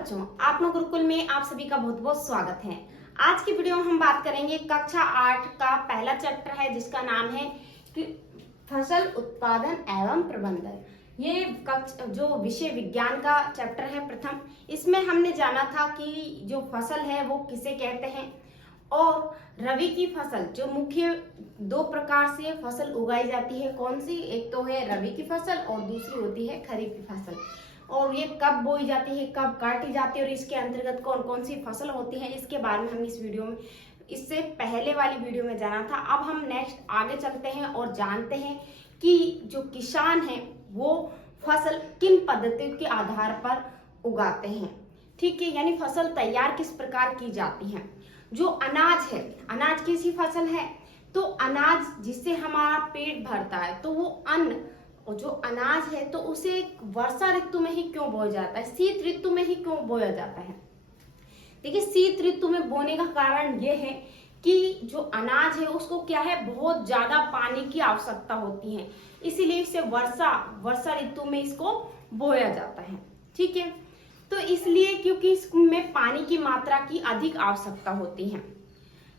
बच्चों, आपनो गुरुकुल में आप सभी का बहुत बहुत स्वागत है। आज की वीडियो में हम बात करेंगे कक्षा 8 का पहला चैप्टर है जिसका नाम है कि फसल उत्पादन एवं प्रबंधन। ये जो विषय विज्ञान का चैप्टर है प्रथम, इसमें हमने जाना था कि जो फसल है वो किसे कहते हैं और रबी की फसल जो मुख्य दो प्रकार से फसल उगाई जाती है, कौन सी, एक तो है रबी की फसल और दूसरी होती है खरीफ की फसल। और ये कब बोई जाती है, कब काटी जाती है और इसके अंतर्गत कौन कौन सी फसल होती है, इसके बारे में हम इस वीडियो में, इससे पहले वाली वीडियो में जाना था। अब हम नेक्स्ट आगे चलते हैं और जानते हैं कि जो किसान है वो फसल किन पद्धतियों के आधार पर उगाते हैं। ठीक है, यानी फसल तैयार किस प्रकार की जाती है। जो अनाज है, अनाज कैसी फसल है, तो अनाज जिससे हमारा पेट भरता है, तो वो अन्न और जो अनाज है तो उसे वर्षा ऋतु में ही क्यों बोया जाता है, शीत ऋतु में ही क्यों बोया जाता है। देखिए, शीत ऋतु में बोने का कारण यह है कि जो अनाज है उसको क्या है, बहुत ज्यादा पानी की आवश्यकता होती है, इसीलिए इसे वर्षा ऋतु में इसको बोया जाता है। ठीक है, तो इसलिए क्योंकि इसमें पानी की मात्रा की अधिक आवश्यकता होती है।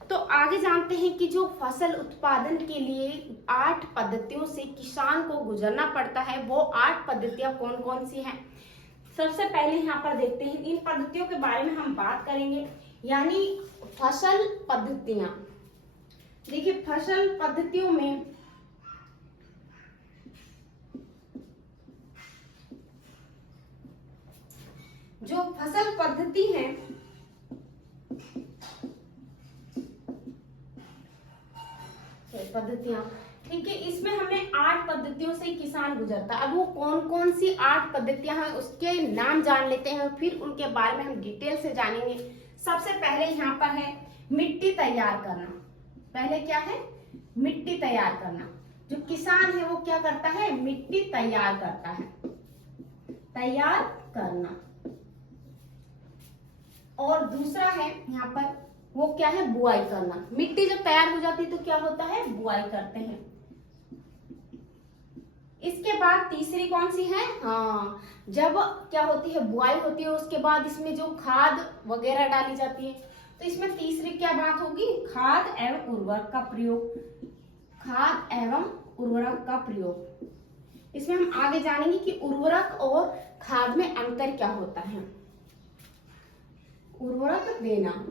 तो आगे जानते हैं कि जो फसल उत्पादन के लिए 8 पद्धतियों से किसान को गुजरना पड़ता है, वो 8 पद्धतियां कौन कौन सी हैं। सबसे पहले यहाँ पर देखते हैं, इन पद्धतियों के बारे में हम बात करेंगे, यानी फसल पद्धतियां। देखिए, फसल पद्धतियों में जो फसल पद्धति है पद्धतियां, ठीक है, इसमें हमें 8 पद्धतियों से किसान गुजरता है। अब वो कौन कौन सी 8 पद्धतियां हैं उसके नाम जान लेते हैं, फिर उनके बारे में हम डिटेल से जानेंगे। सबसे पहले यहाँ पर है मिट्टी तैयार करना। पहले क्या है, मिट्टी तैयार करना। जो किसान है वो क्या करता है, मिट्टी तैयार करता है, तैयार करना। और दूसरा है यहाँ पर वो क्या है, बुआई करना। मिट्टी जब तैयार हो जाती है तो क्या होता है, बुआई करते हैं। इसके बाद तीसरी कौन सी है, हाँ, जब क्या होती है, बुआई होती है, उसके बाद इसमें जो खाद वगैरह डाली जाती है, तो इसमें तीसरी क्या बात होगी, खाद एवं उर्वरक का प्रयोग। खाद एवं उर्वरक का प्रयोग, इसमें हम आगे जानेंगे कि उर्वरक और खाद में अंतर क्या होता है। उर्वरक देना।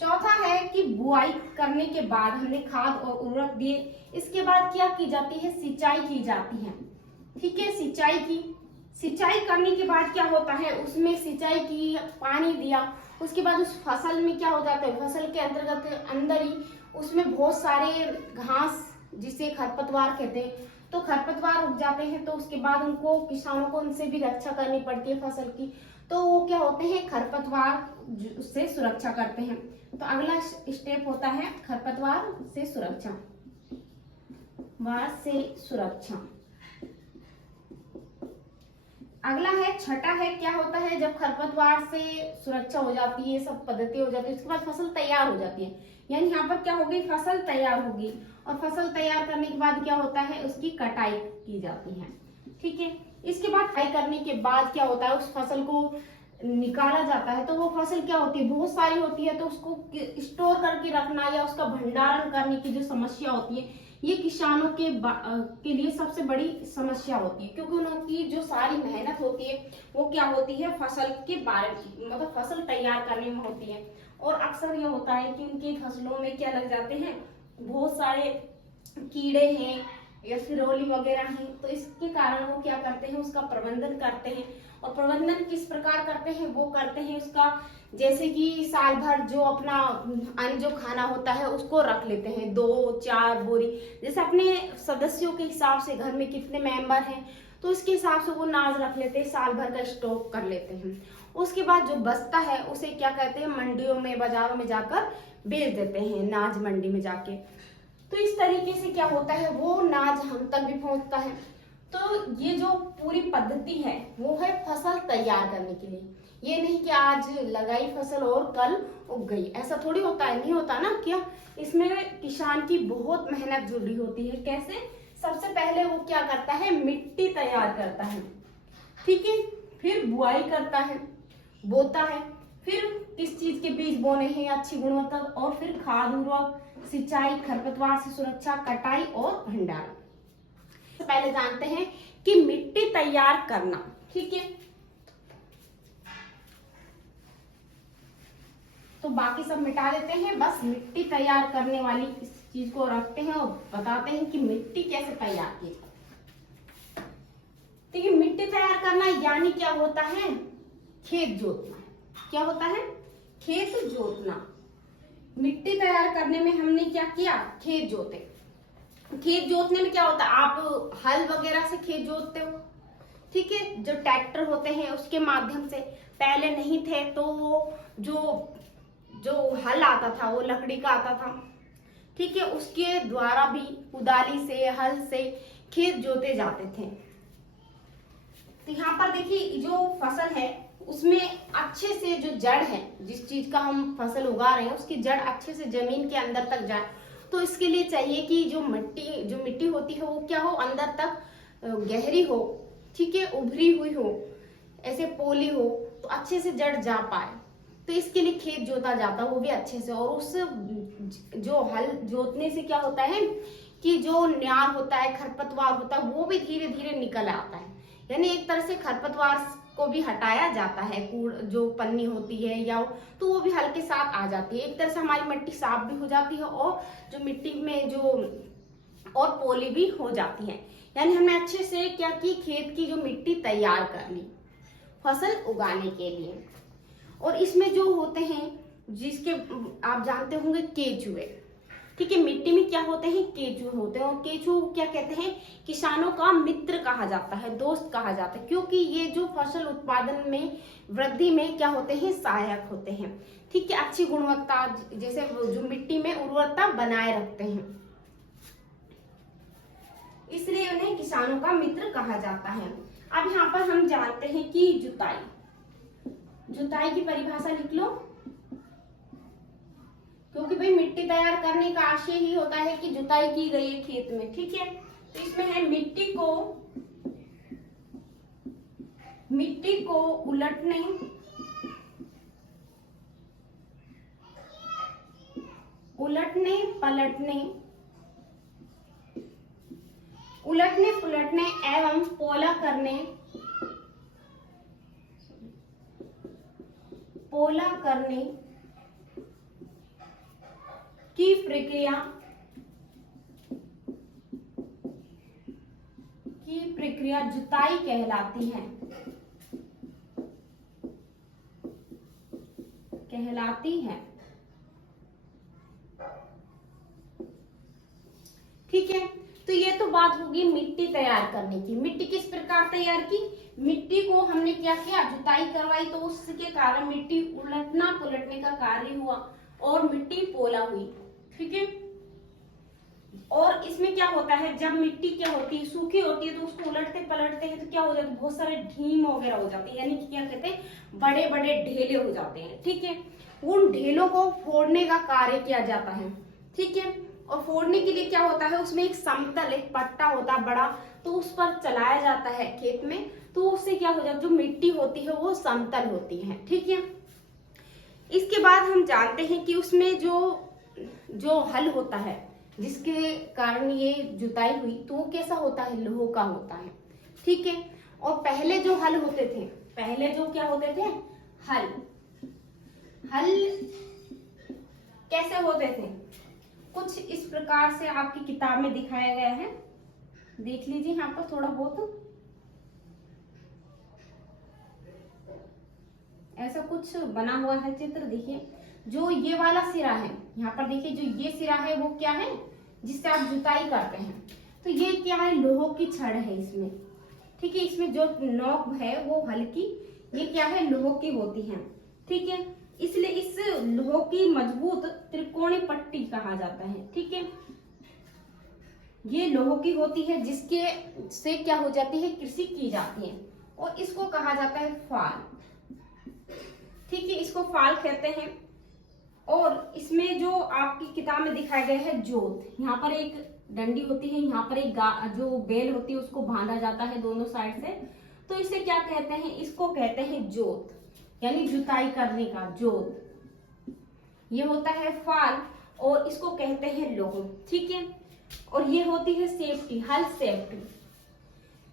चौथा है कि बुआई करने के बाद हमने खाद और उर्वरक दिए, इसके बाद क्या की जाती है, सिंचाई की जाती है। ठीक है, सिंचाई करने के बाद क्या होता है, उसमें सिंचाई की, पानी दिया, उसके बाद उस फसल में क्या हो जाता है, फसल के अंतर्गत अंदर ही उसमें बहुत सारे घास जिसे खरपतवार कहते हैं, तो खरपतवार उग जाते हैं। तो उसके बाद उनको, किसानों को उनसे भी रक्षा करनी पड़ती है फसल की, तो वो क्या होते हैं, खरपतवार उससे सुरक्षा करते हैं। तो अगला स्टेप होता है खरपतवार से सुरक्षा, अगला है, छठा है, क्या होता है, जब खरपतवार से सुरक्षा हो जाती है, सब पद्धति हो जाती है, उसके बाद फसल तैयार हो जाती है। यानी यहाँ पर क्या होगी, फसल तैयार होगी, और फसल तैयार करने के बाद क्या होता है, उसकी कटाई की जाती है। ठीक है, इसके बाद कटाई करने के बाद क्या होता है, उस फसल को निकाला जाता है। तो वो फसल क्या होती है, बहुत सारी होती है, तो उसको स्टोर करके रखना या उसका भंडारण करने की जो समस्या होती है, ये किसानों के लिए सबसे बड़ी समस्या होती है, क्योंकि उनकी जो सारी मेहनत होती है वो क्या होती है, फसल के बारे में, मतलब फसल तैयार करने में होती है। और अक्सर ये होता है कि उनकी फसलों में क्या लग जाते हैं, बहुत सारे कीड़े हैं या सिरोली वगैरह हैं, तो इसके कारण वो क्या करते हैं, उसका प्रबंधन करते हैं। और प्रबंधन किस प्रकार करते हैं, वो करते हैं उसका, जैसे कि साल भर जो अपना अन्न जो खाना होता है उसको रख लेते हैं, 2-4 बोरी, जैसे अपने सदस्यों के हिसाब से, घर में कितने मेंबर हैं तो उसके हिसाब से वो अनाज रख लेते हैं, साल भर का स्टॉक कर लेते हैं। उसके बाद जो बचता है उसे क्या कहते हैं, मंडियों में, बाजारों में जाकर बेच देते हैं, अनाज मंडी में जाके। तो इस तरीके से क्या होता है, वो अनाज हम तक भी पहुंचता है। तो ये जो पूरी पद्धति है वो है फसल तैयार करने के लिए। ये नहीं कि आज लगाई फसल और कल उग गई, ऐसा थोड़ी होता है, नहीं होता ना। क्या इसमें किसान की बहुत मेहनत जुड़ी होती है। कैसे, सबसे पहले वो क्या करता है, मिट्टी तैयार करता है, ठीक है, फिर बुआई करता है, बोता है, फिर किस चीज के बीज बोने हैं अच्छी गुणवत्ता, और फिर खाद उर्वरक, सिंचाई, खरपतवार से सुरक्षा, कटाई और भंडारण। तो पहले जानते हैं कि मिट्टी तैयार करना। ठीक है, तो बाकी सब मिटा देते हैं, बस मिट्टी तैयार करने वाली इस चीज को रखते हैं और बताते हैं कि मिट्टी कैसे तैयार की। तो ये मिट्टी तैयार करना यानी क्या होता है, खेत जोतना। क्या होता है, खेत जोतना। मिट्टी तैयार करने में हमने क्या किया, खेत जोते। खेत जोतने में क्या होता है, आप हल वगैरह से खेत जोतते हो। ठीक है, जो ट्रैक्टर होते हैं उसके माध्यम से, पहले नहीं थे तो वो जो हल आता था वो लकड़ी का आता था। ठीक है, उसके द्वारा भी कुदाली से, हल से खेत जोते जाते थे। तो यहाँ पर देखिए जो फसल है उसमें अच्छे से जो जड़ है, जिस चीज का हम फसल उगा रहे हैं उसकी जड़ अच्छे से जमीन के अंदर तक जाए, तो इसके लिए चाहिए कि जो मिट्टी होती है वो क्या हो, अंदर तक गहरी हो। ठीक है, उभरी हुई हो, ऐसे पोली हो, तो अच्छे से जड़ जा पाए। तो इसके लिए खेत जोता जाता है, वो भी अच्छे से। और उस जो हल जोतने से क्या होता है कि जो न्यार होता है, खरपतवार होता है, वो भी धीरे धीरे निकल आता है। यानी एक तरह से खरपतवार को भी हटाया जाता है, कूड़ जो पन्नी होती है या तो वो भी हल के साथ आ जाती है। एक तरह से हमारी मिट्टी साफ भी हो जाती है और जो मिट्टी में जो और पोली भी हो जाती है। यानी हमने अच्छे से क्या की, खेत की जो मिट्टी तैयार कर ली फसल उगाने के लिए। और इसमें जो होते हैं, जिसके आप जानते होंगे केचुए। ठीक है, मिट्टी में क्या होते हैं, केचुए होते हैं। और केचुए क्या कहते हैं, किसानों का मित्र कहा जाता है, दोस्त कहा जाता है, क्योंकि ये जो फसल उत्पादन में वृद्धि में क्या होते हैं, सहायक होते हैं। ठीक है, अच्छी गुणवत्ता, जैसे जो मिट्टी में उर्वरता बनाए रखते हैं, इसलिए उन्हें किसानों का मित्र कहा जाता है। अब यहाँ पर हम जानते हैं कि जुताई की परिभाषा लिख लो, क्योंकि भाई मिट्टी तैयार करने का आशय ही होता है कि जुताई की गई है खेत में। ठीक है, तो इसमें है मिट्टी को उलटने, पलटने एवं पोला करने की प्रक्रिया जुताई कहलाती है। ठीक है, तो ये तो बात होगी मिट्टी तैयार करने की। मिट्टी किस प्रकार तैयार की, मिट्टी को हमने क्या किया, जुताई करवाई, तो उसके कारण मिट्टी उलटना पुलटने का कार्य हुआ और मिट्टी पोला हुई। ठीक है, और इसमें क्या होता है, जब मिट्टी क्या होती है, सूखी होती है, तो उसको उलटते पलटते हैं तो क्या हो जाता है, बहुत सारे ढीम वगैरह हो जाते हैं, यानी कि क्या कहते हैं, बड़े बड़े ढेले हो जाते हैं। ठीक है, उन ढेलों को फोड़ने का कार्य किया जाता है। ठीक है, और फोड़ने के लिए क्या होता है, उसमें एक समतल, एक पट्टा होता है बड़ा, तो उस पर चलाया जाता है खेत में, तो उससे क्या हो जाता है, जो मिट्टी होती है वो समतल होती है। ठीक है, इसके बाद हम जानते हैं कि उसमें जो हल होता है, जिसके कारण ये जुताई हुई, तो वो कैसा होता है, लोह का होता है। ठीक है, और पहले जो हल होते थे, पहले जो क्या होते थे, हल कैसे होते थे, कुछ इस प्रकार से आपकी किताब में दिखाया गया है, देख लीजिए यहाँ पर थोड़ा बहुत ऐसा कुछ बना हुआ है चित्र। देखिए जो ये वाला सिरा है, यहाँ पर देखिए जो ये सिरा है वो क्या है, जिससे आप जुताई करते हैं, तो ये क्या है, लोह की छड़ है इसमें। ठीक है, इसमें जो नोक है वो हल्की, ये क्या है, लोह की होती है। ठीक है, इसलिए इस लोह की मजबूत त्रिकोणीय पट्टी कहा जाता है। ठीक है, ये लोह की होती है, जिसके से क्या हो जाती है, कृषि की जाती है, और इसको कहा जाता है फाल। ठीक है, इसको फाल कहते हैं। और इसमें जो आपकी किताब में दिखाया गया है जोत, यहाँ पर एक डंडी होती है, यहाँ पर एक जो बेल होती है उसको बांधा जाता है दोनों साइड से, तो इसे क्या कहते हैं, इसको कहते हैं जोत। यानी जुताई करने का जोत। ये होता है फाल और इसको कहते हैं लोह, ठीक है। और ये होती है सेफ्टी, हल सेफ्टी।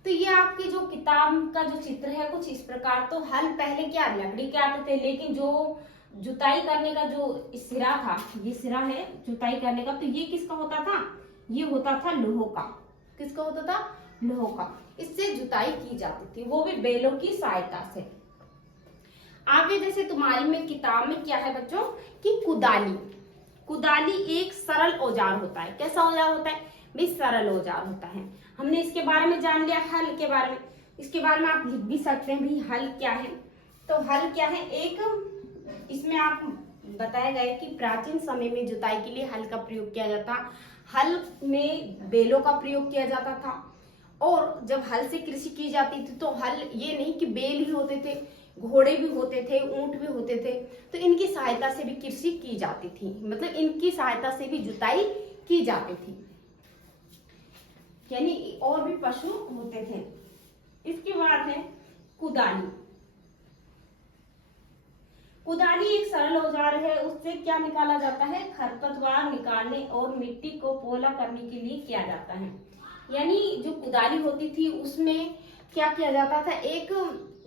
तो ये आपके जो किताब का जो चित्र है कुछ इस प्रकार। तो हल पहले क्या लकड़ी के आते थे, लेकिन जो जुताई करने का जो सिरा था, ये सिरा है जुताई करने का, तो ये किसका होता था, ये होता था लोह का। किसका होता था, लोह का। इससे जुताई की जाती थी, वो भी बैलों की सहायता से। आगे जैसे तुम्हारी में किताब में क्या है बच्चों कि कुदाली। कुदाली एक सरल औजार होता है। कैसा औजार होता है भाई, सरल औजार होता है। हमने इसके बारे में जान लिया, हल के बारे में। इसके बारे में आप लिख भी सकते हैं भाई हल क्या है। तो हल क्या है, एक इसमें आप बताया गया कि प्राचीन समय में जुताई के लिए हल का प्रयोग किया जाता। हल में बैलों का प्रयोग किया जाता था। और जब हल से कृषि की जाती थी तो हल ये नहीं कि बैल ही होते थे, घोड़े भी होते थे, ऊंट भी होते थे। तो इनकी सहायता से भी कृषि की जाती थी, मतलब इनकी सहायता से भी जुताई की जाती थी, यानी और भी पशु होते थे। इसके बाद है कुदाली। कुदाली एक सरल औजार है। उससे क्या निकाला जाता है, खरपतवार निकालने और मिट्टी को पोला करने के लिए किया जाता है। यानी जो कुदाली होती थी उसमें क्या किया जाता था, एक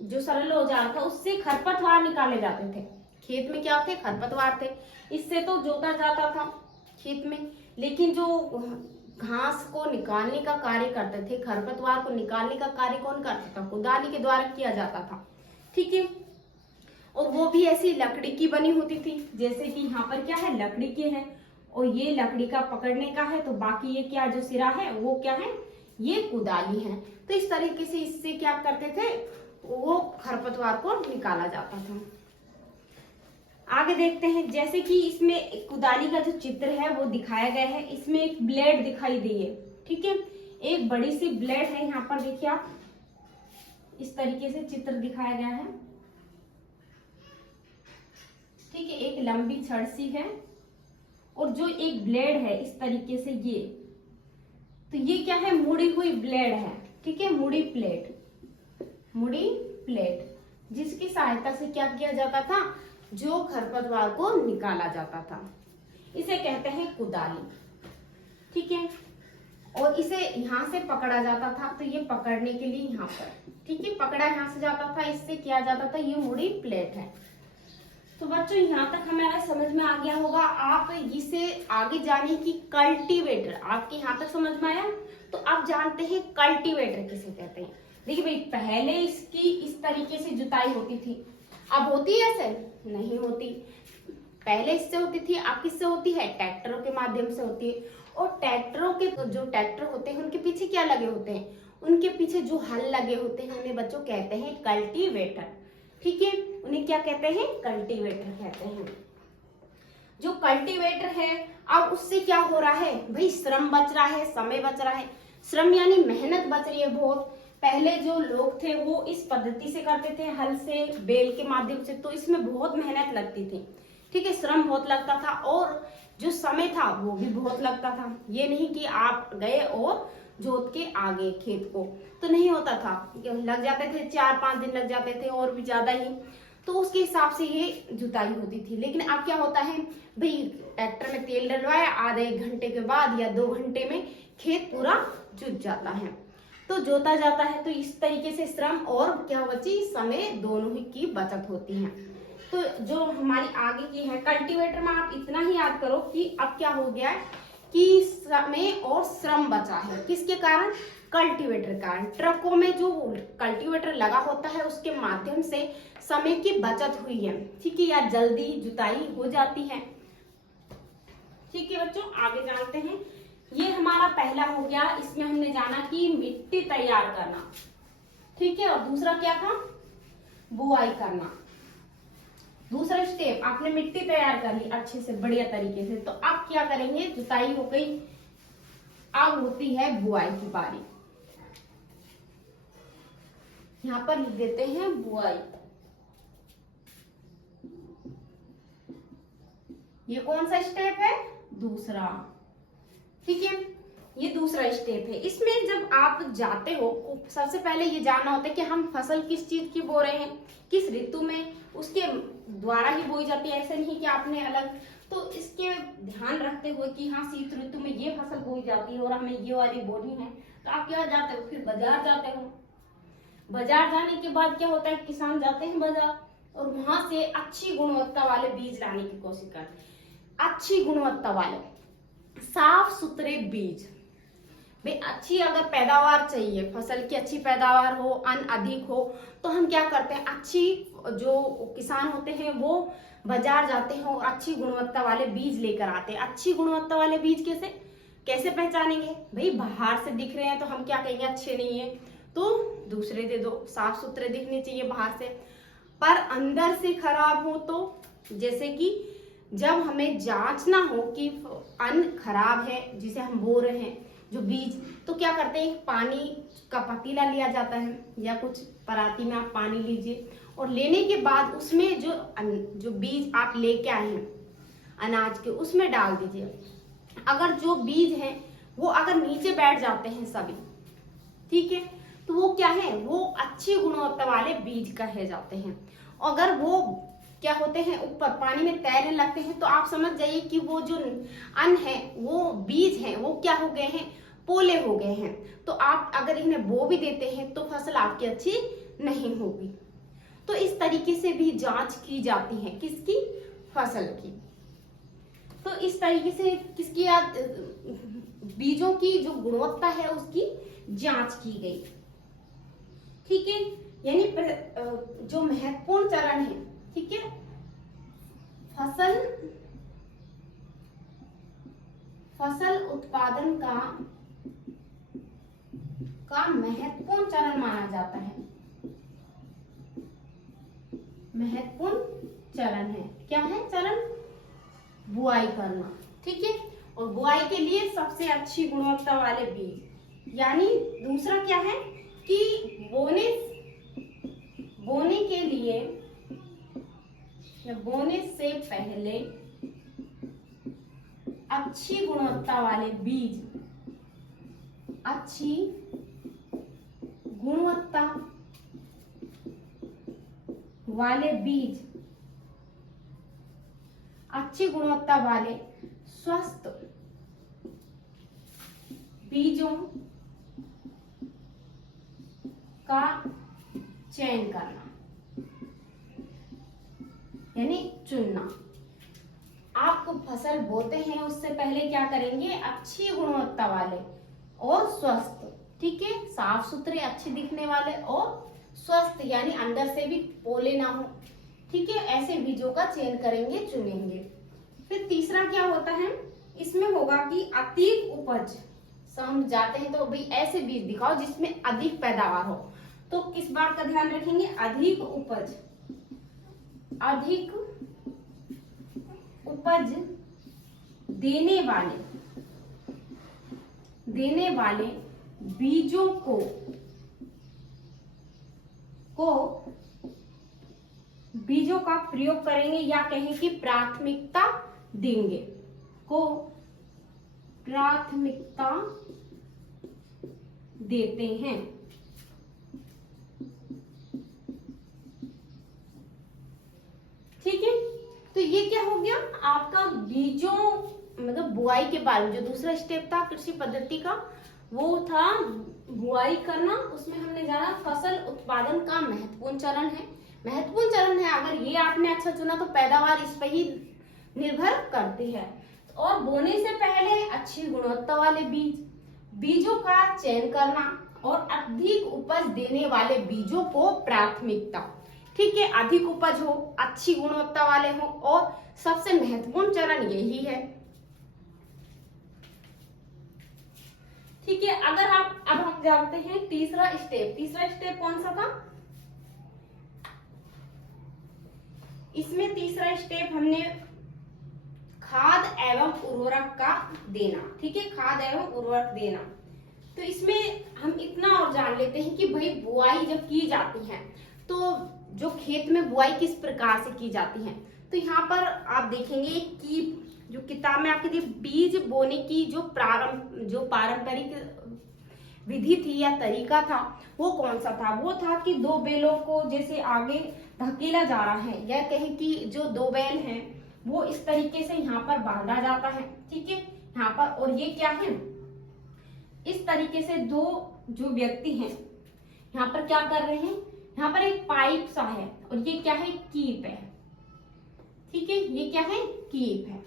जो सरल औजार था उससे खरपतवार निकाले जाते थे। खेत में क्या थे, खरपतवार थे। इससे तो जोता जाता था खेत में, लेकिन जो घास को निकालने का कार्य करते थे, खरपतवार को निकालने का कार्य कौन करता था, कुदाली के द्वारा किया जाता था, ठीक है। और वो भी ऐसी लकड़ी की बनी होती थी, जैसे कि यहाँ पर क्या है, लकड़ी के है और ये लकड़ी का पकड़ने का है। तो बाकी ये क्या जो सिरा है वो क्या है, ये कुदाली है। तो इस तरीके से इससे क्या करते थे, वो खरपतवार को निकाला जाता था। आगे देखते हैं, जैसे कि इसमें कुदाली का जो चित्र है वो दिखाया गया है। इसमें एक ब्लेड दिखाई दी है, ठीक है। एक बड़ी सी ब्लेड है, यहाँ पर देखिए आप, इस तरीके से चित्र दिखाया गया है, ठीक है। एक लंबी छड़ सी है और जो एक ब्लेड है इस तरीके से, ये तो ये क्या है, मुड़ी हुई ब्लेड है, ठीक है। मुड़ी प्लेट जिसकी सहायता से क्या किया जाता था, जो खरपतवार को निकाला जाता था, इसे कहते हैं कुदाली, ठीक है। और इसे यहाँ से पकड़ा जाता था, तो ये पकड़ने के लिए यहाँ पर, ठीक है, पकड़ा यहाँ से जाता था, इससे किया जाता था, ये मुड़ी प्लेट है। तो बच्चों यहाँ तक हमारा समझ में आ गया होगा। आप इसे आगे जाने की कल्टीवेटर, आपके यहाँ तक समझ में आया। तो आप जानते हैं कल्टीवेटर किसे कहते हैं। देखिए भाई, पहले इसकी इस तरीके से जुताई होती थी, अब होती है ऐसे नहीं होती। पहले इससे होती थी, अब किससे होती है, ट्रैक्टरों के माध्यम से होती है। और ट्रैक्टरों के जो ट्रैक्टर होते हैं उनके पीछे क्या लगे होते हैं, उनके पीछे जो हल लगे होते हैं उन्हें बच्चों कहते हैं कल्टीवेटर, ठीक है। उन्हें क्या कहते हैं, कल्टीवेटर कहते हैं। जो कल्टीवेटर है, अब उससे क्या हो रहा है भाई, श्रम बच रहा है, समय बच रहा है। श्रम यानी मेहनत बच रही है बहुत। पहले जो लोग थे वो इस पद्धति से करते थे, हल से, बैल के माध्यम से, तो इसमें बहुत मेहनत लगती थी, ठीक है, श्रम बहुत लगता था और जो समय था वो भी बहुत लगता था। ये नहीं कि आप गए और जोत के आगे खेत को, तो नहीं होता था, लग जाते थे 4-5 दिन लग जाते थे और भी ज्यादा ही। तो उसके हिसाब से ये जुताई होती थी। लेकिन अब क्या होता है भाई, ट्रैक्टर में तेल डलवाया, आधे 1 घंटे के बाद या 2 घंटे में खेत पूरा जुत जाता है, तो जोता जाता है। तो इस तरीके से श्रम और क्या बची, समय, दोनों ही की बचत होती है। तो जो हमारी आगे की है कल्टीवेटर में, आप इतना ही याद करो कि अब क्या हो गया है कि समय और श्रम बचा है, किसके कारण, कल्टीवेटर कारण। ट्रकों में जो कल्टीवेटर लगा होता है उसके माध्यम से समय की बचत हुई है, ठीक है, या जल्दी जुताई हो जाती है, ठीक है बच्चों। आगे जानते हैं, ये हमारा पहला हो गया, इसमें हमने जाना कि मिट्टी तैयार करना, ठीक है। और दूसरा क्या था, बुआई करना। दूसरा स्टेप, आपने मिट्टी तैयार कर ली अच्छे से, बढ़िया तरीके से। तो अब क्या करेंगे, जुताई हो गई, अब होती है बुआई की बारी। यहाँ पर लिख देते हैं बुआई। ये कौन सा स्टेप है, दूसरा, ठीक है, ये दूसरा स्टेप है। इसमें जब आप जाते हो, सबसे पहले ये जानना होता है कि हम फसल किस चीज की बो रहे हैं, किस ऋतु में, उसके दोबारा ही बोई जाती है, ऐसे नहीं कि आपने अलग। तो इसके ध्यान रखते हुए कि हाँ शीत ऋतु में ये फसल बोई जाती है और हमें ये वाली बोनी है, तो आप क्या जाते हो, फिर बाजार जाते हो। बाजार जाने के बाद क्या होता है, किसान जाते हैं बाजार और वहां से अच्छी गुणवत्ता वाले बीज लाने की कोशिश करते हैं। अच्छी गुणवत्ता वाले साफ सुथरे बीज। भाई अच्छी अगर पैदावार चाहिए, फसल की अच्छी पैदावार हो, अन्न अधिक हो, तो हम क्या करते हैं, अच्छी जो किसान होते हैं वो बाजार जाते हैं और अच्छी गुणवत्ता वाले बीज लेकर आते हैं। अच्छी गुणवत्ता वाले बीज कैसे पहचानेंगे, भाई बाहर से दिख रहे हैं तो हम क्या कहेंगे, अच्छे नहीं है तो दूसरे दे दो, साफ सुथरे दिखने चाहिए बाहर से, पर अंदर से खराब हो तो, जैसे कि जब हमें जांचना हो कि अन्न खराब है जिसे हम बो रहे हैं जो बीज, तो क्या करते हैं, पानी का पतीला लिया जाता है या कुछ पराती में आप पानी लीजिए और लेने के बाद उसमें जो बीज आप लेके आए हैं अनाज के, उसमें डाल दीजिए। अगर जो बीज हैं वो अगर नीचे बैठ जाते हैं सभी, ठीक है, तो वो क्या है, वो अच्छी गुणवत्ता वाले बीज कहे जाते हैं। अगर वो क्या होते हैं, ऊपर पानी में तैरने लगते हैं, तो आप समझ जाइए कि वो जो अन्न है, वो बीज हैं, वो क्या हो गए हैं, पोले हो गए हैं। तो आप अगर इन्हें बो भी देते हैं तो फसल आपकी अच्छी नहीं होगी। तो इस तरीके से भी जांच की जाती है, किसकी, फसल की। तो इस तरीके से किसकी बीजों की जो गुणवत्ता है उसकी जांच की गई, ठीक है। यानी जो महत्वपूर्ण चरण है, ठीक है, फसल उत्पादन का महत्वपूर्ण चरण माना जाता है, महत्वपूर्ण चरण है, क्या है चरण, बुआई करना, ठीक है। और बुआई के लिए सबसे अच्छी गुणवत्ता वाले बीज, यानी दूसरा क्या है कि बोने के लिए या बोने से पहले अच्छी गुणवत्ता वाले बीज, अच्छी गुणवत्ता वाले बीज, अच्छी गुणवत्ता वाले स्वस्थ बीजों का चयन करना, यानी चुनना। आपको फसल बोते हैं उससे पहले क्या करेंगे, अच्छी गुणवत्ता वाले और स्वस्थ, ठीक है, साफ सुथरे अच्छे दिखने वाले और स्वस्थ, यानी अंदर से भी पोले ना हो, ठीक है, ऐसे बीजों का चयन करेंगे, चुनेंगे। फिर तीसरा क्या होता है, इसमें होगा कि अधिक उपज। हम जाते हैं तो भाई ऐसे बीज दिखाओ जिसमें अधिक पैदावार हो, तो किस बात का ध्यान रखेंगे, अधिक उपज, अधिक उपज देने वाले बीजों को बीजों का प्रयोग करेंगे, या कहें कि प्राथमिकता देंगे, को प्राथमिकता देते हैं, ठीक है। तो ये क्या हो गया आपका बीजों, मतलब बुआई के बाद जो दूसरा स्टेप था कृषि पद्धति का, वो था बुआई करना। उसमें हमने जाना फसल उत्पादन का महत्वपूर्ण चरण है, महत्वपूर्ण चरण है। अगर ये आपने अच्छा चुना तो पैदावार इस पर ही निर्भर करती है। और बोने से पहले अच्छी गुणवत्ता वाले बीजों का चयन करना और अधिक उपज देने वाले बीजों को प्राथमिकता, ठीक है, अधिक उपज हो, अच्छी गुणवत्ता वाले हो, और सबसे महत्वपूर्ण चरण यही है, ठीक है। अगर आप अब हम जानते हैं तीसरा स्टेप कौन सा था, इसमें तीसरा स्टेप हमने खाद एवं उर्वरक का देना, ठीक है, खाद एवं उर्वरक देना। तो इसमें हम इतना और जान लेते हैं कि भाई बुआई जब की जाती है तो जो खेत में बुआई किस प्रकार से की जाती है। तो यहाँ पर आप देखेंगे कि जो किताब में आपके दिए बीज बोने की जो पारंपरिक विधि थी या तरीका था वो कौन सा था, वो था कि दो बेलों को जैसे आगे धकेला जा रहा है, या कहें कि जो दो बैल हैं वो इस तरीके से यहाँ पर बांधा जाता है, ठीक है यहाँ पर। और ये क्या है, इस तरीके से दो जो व्यक्ति हैं यहाँ पर क्या कर रहे हैं, यहाँ पर एक पाइप सा है और ये क्या है, कीप है, ठीक है, ये क्या है, कीप है।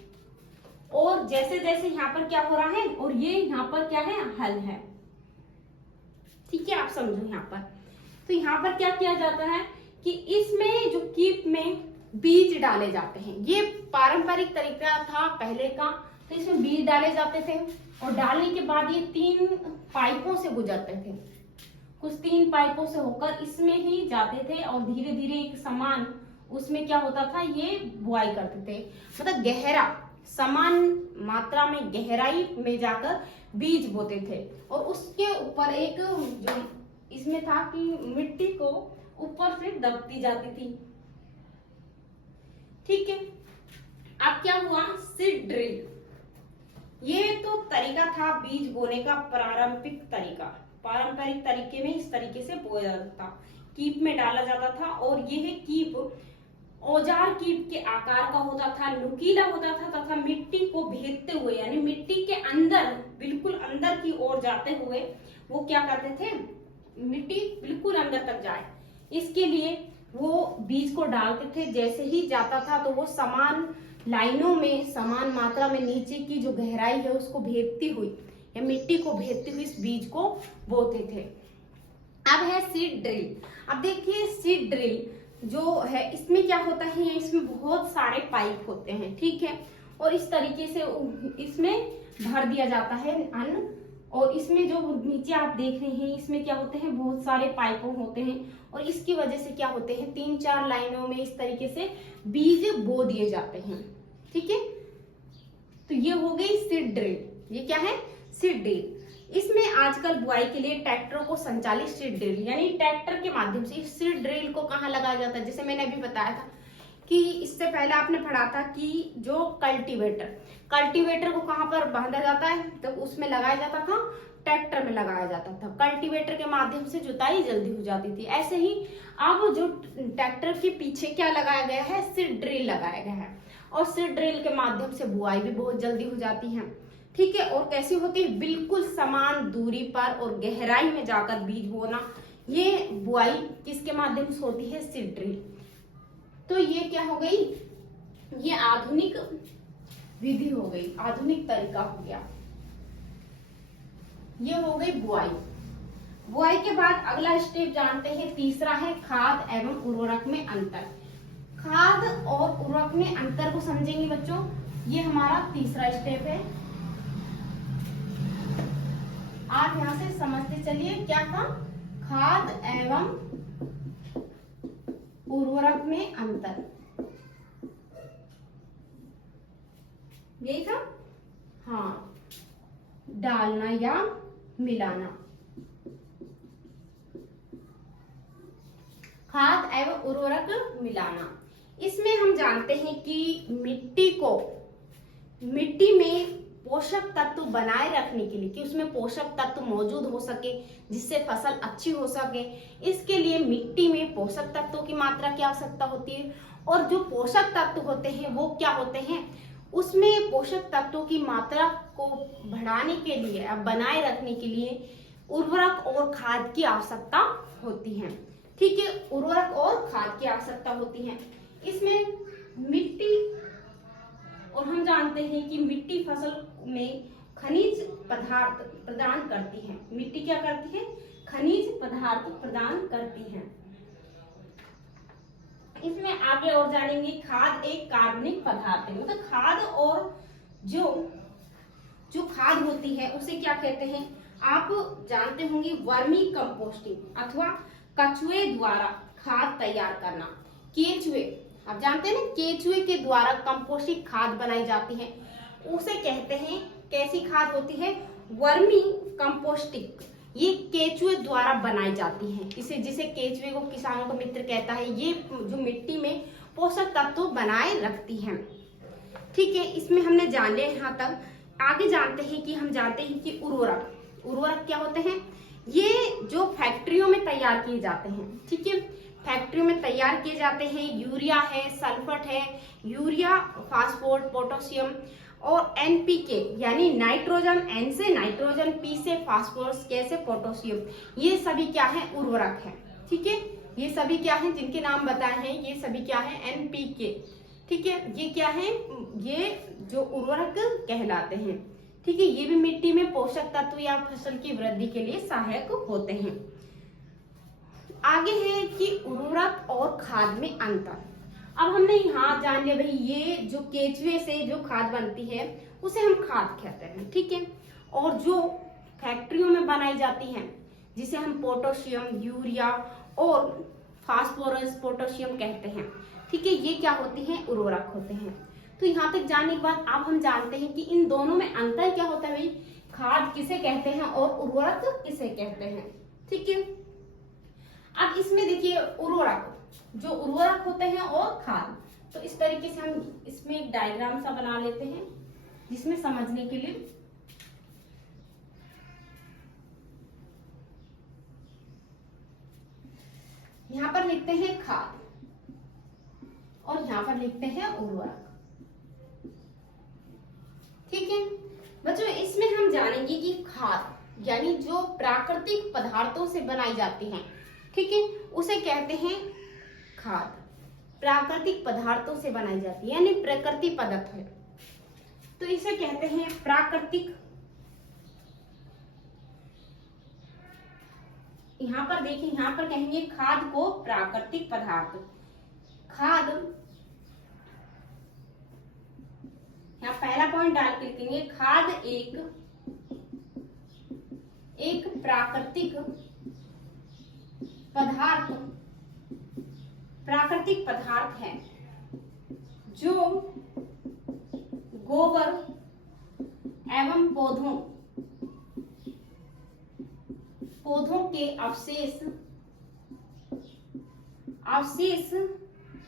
और जैसे जैसे यहाँ पर क्या हो रहा है, और ये यहाँ पर क्या है, हल है, ठीक है, आप समझो यहाँ पर। तो यहाँ पर क्या किया जाता है कि इसमें जो कीप में बीज डाले जाते हैं, ये पारंपरिक तरीका था पहले का। तो इसमें बीज डाले जाते थे और डालने के बाद ये 3 पाइपों से गुजरते थे, कुछ 3 पाइपों से होकर इसमें ही जाते थे और धीरे धीरे एक समान उसमें क्या होता था, ये बुआई करते थे, मतलब गहरा समान मात्रा में गहराई में जाकर बीज बोते थे। और उसके ऊपर एक जो इसमें था कि मिट्टी को ऊपर से दबती जाती थी, ठीक है। अब क्या हुआ, सीड ड्रिल, ये तो तरीका था बीज बोने का पारंपरिक तरीका। पारंपरिक तरीके में इस तरीके से बोया जाता था, कीप में डाला जाता था। और ये है कीप, औजार कीप के आकार का होता था, नुकीला होता था तथा मिट्टी को भेदते हुए, यानी मिट्टी के अंदर बिल्कुल अंदर की ओर जाते हुए वो क्या करते थे, मिट्टी बिल्कुल अंदर तक जाए, इसके लिए वो बीज को डालते थे। जैसे ही जाता था तो वो समान लाइनों में समान मात्रा में नीचे की जो गहराई है उसको भेदती हुई या मिट्टी को भेदती हुई इस बीज को बोते थे। अब है सीड ड्रिल। अब देखिए सीड ड्रिल जो है इसमें क्या होता है, इसमें बहुत सारे पाइप होते हैं, ठीक है, और इस तरीके से इसमें भर दिया जाता है अन्न। और इसमें जो नीचे आप देख रहे हैं इसमें क्या होते हैं, बहुत सारे पाइपों होते हैं और इसकी वजह से क्या होते हैं, 3-4 लाइनों में इस तरीके से बीज बो दिए जाते हैं, ठीक है। तो ये हो गई सीड ड्रिल। ये क्या है, सीड ड्रिल। इसमें आजकल बुआई के लिए ट्रैक्टरों को संचालित सीड ड्रिल, यानी ट्रैक्टर के माध्यम से इस सीड ड्रिल को कहाँ लगाया जाता है, जैसे मैंने अभी बताया था कि इससे पहले आपने पढ़ा था कि जो कल्टीवेटर को कहाँ पर बांधा जाता है, तो उसमें लगाया जाता था, ट्रैक्टर में लगाया जाता था। कल्टीवेटर के माध्यम से जुताई जल्दी हो जाती थी। ऐसे ही अब जो ट्रैक्टर के पीछे क्या लगाया गया है, सीड ड्रिल लगाया गया है और सीड ड्रिल के माध्यम से बुआई भी बहुत जल्दी हो जाती है, ठीक है। और कैसी होती है, बिल्कुल समान दूरी पर और गहराई में जाकर बीज बोना। ये बुआई किसके माध्यम से होती है, सीड ड्रिल। तो ये क्या हो गई, ये आधुनिक विधि हो गई, आधुनिक तरीका हो गया। ये हो गई बुआई। बुआई के बाद अगला स्टेप जानते हैं, तीसरा है खाद एवं उर्वरक में अंतर। खाद और उर्वरक में अंतर को समझेंगे बच्चों, ये हमारा तीसरा स्टेप है। आप यहां से समझते चलिए क्या था, खाद एवं उर्वरक में अंतर, यही था, हाँ, डालना या मिलाना। खाद एवं उर्वरक मिलाना, इसमें हम जानते हैं कि मिट्टी में पोषक तत्व बनाए रखने के लिए, कि उसमें पोषक तत्व मौजूद हो सके जिससे फसल अच्छी हो सके, इसके लिए मिट्टी में पोषक तत्वों की मात्रा की आवश्यकता होती है। और जो पोषक तत्व होते हैं वो क्या होते हैं, उसमें पोषक तत्वों की मात्रा को बढ़ाने के लिए, अब बनाए रखने के लिए उर्वरक और खाद की आवश्यकता होती है, ठीक है। उर्वरक और खाद की आवश्यकता होती है। इसमें मिट्टी, और हम जानते हैं कि मिट्टी फसल में खनिज पदार्थ प्रदान करती है। मिट्टी क्या करती है, खनिज पदार्थ प्रदान करती है। इसमें आगे और जानेंगे, खाद एक कार्बनिक पदार्थ है, मतलब खाद और जो खाद होती है उसे क्या कहते हैं, आप जानते होंगे, वर्मी कंपोस्टिंग अथवा कछुए द्वारा खाद तैयार करना। केचुए, आप जानते हैं ना, केचुए के द्वारा कंपोस्टिंग खाद बनाई जाती है, उसे कहते हैं, कैसी खाद होती है, वर्मी कंपोस्टिंग। ये केचुए द्वारा बनाई जाती है, इसे जिसे केचुए को किसानों का मित्र कहता है। ये जो मिट्टी में पोषक तत्व बनाए रखती है, ठीक है। इसमें हमने जान लिया यहाँ तक। आगे जानते हैं कि हम जानते हैं कि उर्वरक क्या होते हैं, ये जो फैक्ट्रियों में तैयार किए जाते हैं, ठीक है। फैक्ट्रियों में तैयार किए जाते हैं। यूरिया है, सल्फर है, यूरिया, फास्फोरस, पोटेशियम और एनपीके यानी नाइट्रोजन, एन से नाइट्रोजन, पी से फास्फोरस, के से पोटेशियम, ये सभी क्या है, उर्वरक है। ठीक है, ये सभी क्या है, जिनके नाम बताए हैं, ये सभी क्या है, एनपीके। ठीक है, ये क्या है, ये जो उर्वरक कहलाते हैं। ठीक है, ये भी मिट्टी में पोषक तत्व या फसल की वृद्धि के लिए सहायक होते हैं। आगे है कि उर्वरक और खाद में अंतर। अब हमने यहाँ जान लिया भाई, ये जो केचुए से जो खाद बनती है उसे हम खाद कहते हैं। ठीक है, और जो फैक्ट्रियों में बनाई जाती है जिसे हम पोटेशियम, यूरिया और फास्फोरस, पोटेशियम कहते हैं। ठीक है, ये क्या होती हैं, उर्वरक होते हैं। तो यहाँ तक जानने के बाद अब हम जानते हैं कि इन दोनों में अंतर क्या होता है भाई, खाद किसे कहते हैं और उर्वरक किसे कहते हैं। ठीक है, अब इसमें देखिए उर्वरक, जो उर्वरक होते हैं और खाद, तो इस तरीके से हम इसमें एक डायग्राम सा बना लेते हैं जिसमें समझने के लिए यहाँ पर लिखते हैं खाद और यहाँ पर लिखते हैं उर्वरक। ठीक है बच्चों, इसमें हम जानेंगे कि खाद यानी जो प्राकृतिक पदार्थों से बनाई जाती है, ठीक है, उसे कहते हैं खाद। प्राकृतिक पदार्थों से बनाई जाती है यानी प्रकृति पदार्थ है, तो इसे कहते हैं प्राकृतिक। यहाँ पर देखिए, यहाँ पर कहेंगे खाद को प्राकृतिक पदार्थ। खाद, यहाँ पहला पॉइंट डाल के लिखेंगे, खाद एक प्राकृतिक पदार्थ, प्राकृतिक पदार्थ है जो गोबर एवं पौधों के अवशेष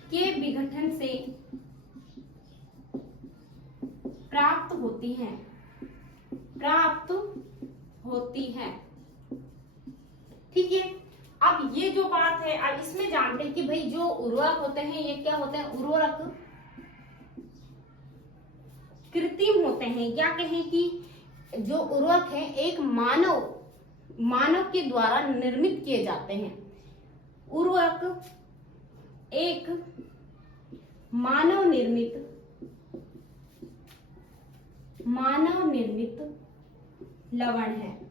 के विघटन से प्राप्त होती है। ठीक है, अब ये जो बात है, अब इसमें जानते हैं कि भाई जो उर्वरक होते हैं ये क्या होते हैं, उर्वरक कृत्रिम होते हैं, या कहें कि जो उर्वरक है एक मानव के द्वारा निर्मित किए जाते हैं। उर्वरक एक मानव निर्मित लवण है।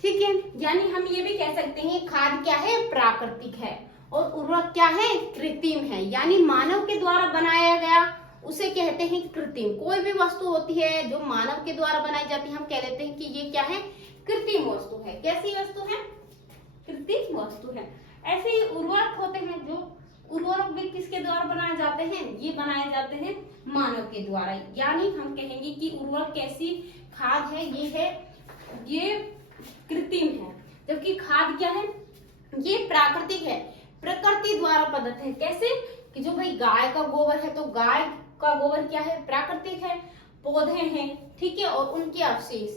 ठीक है, यानी हम ये भी कह सकते हैं खाद क्या है, प्राकृतिक है, और उर्वरक क्या है, कृत्रिम है, यानी मानव के द्वारा बनाया गया उसे कहते हैं कृत्रिम। कोई भी वस्तु होती है जो मानव के द्वारा बनाई जाती है, हम कह देते हैं कि ये क्या है, कृत्रिम वस्तु है। कैसी वस्तु है, कृत्रिम वस्तु है। ऐसे ही उर्वरक होते हैं, जो उर्वरक भी किसके द्वारा बनाए जाते हैं, ये बनाए जाते हैं मानव के द्वारा। यानी हम कहेंगे कि उर्वरक कैसी खाद है, ये कृत्रिम है, जबकि खाद क्या है, ये प्राकृतिक है, प्रकृति द्वारा प्रदत्त है। कैसे कि जो भाई गाय का गोबर है, तो गाय का गोबर क्या है, प्राकृतिक है। पौधे हैं, ठीक है, और उनके अवशेष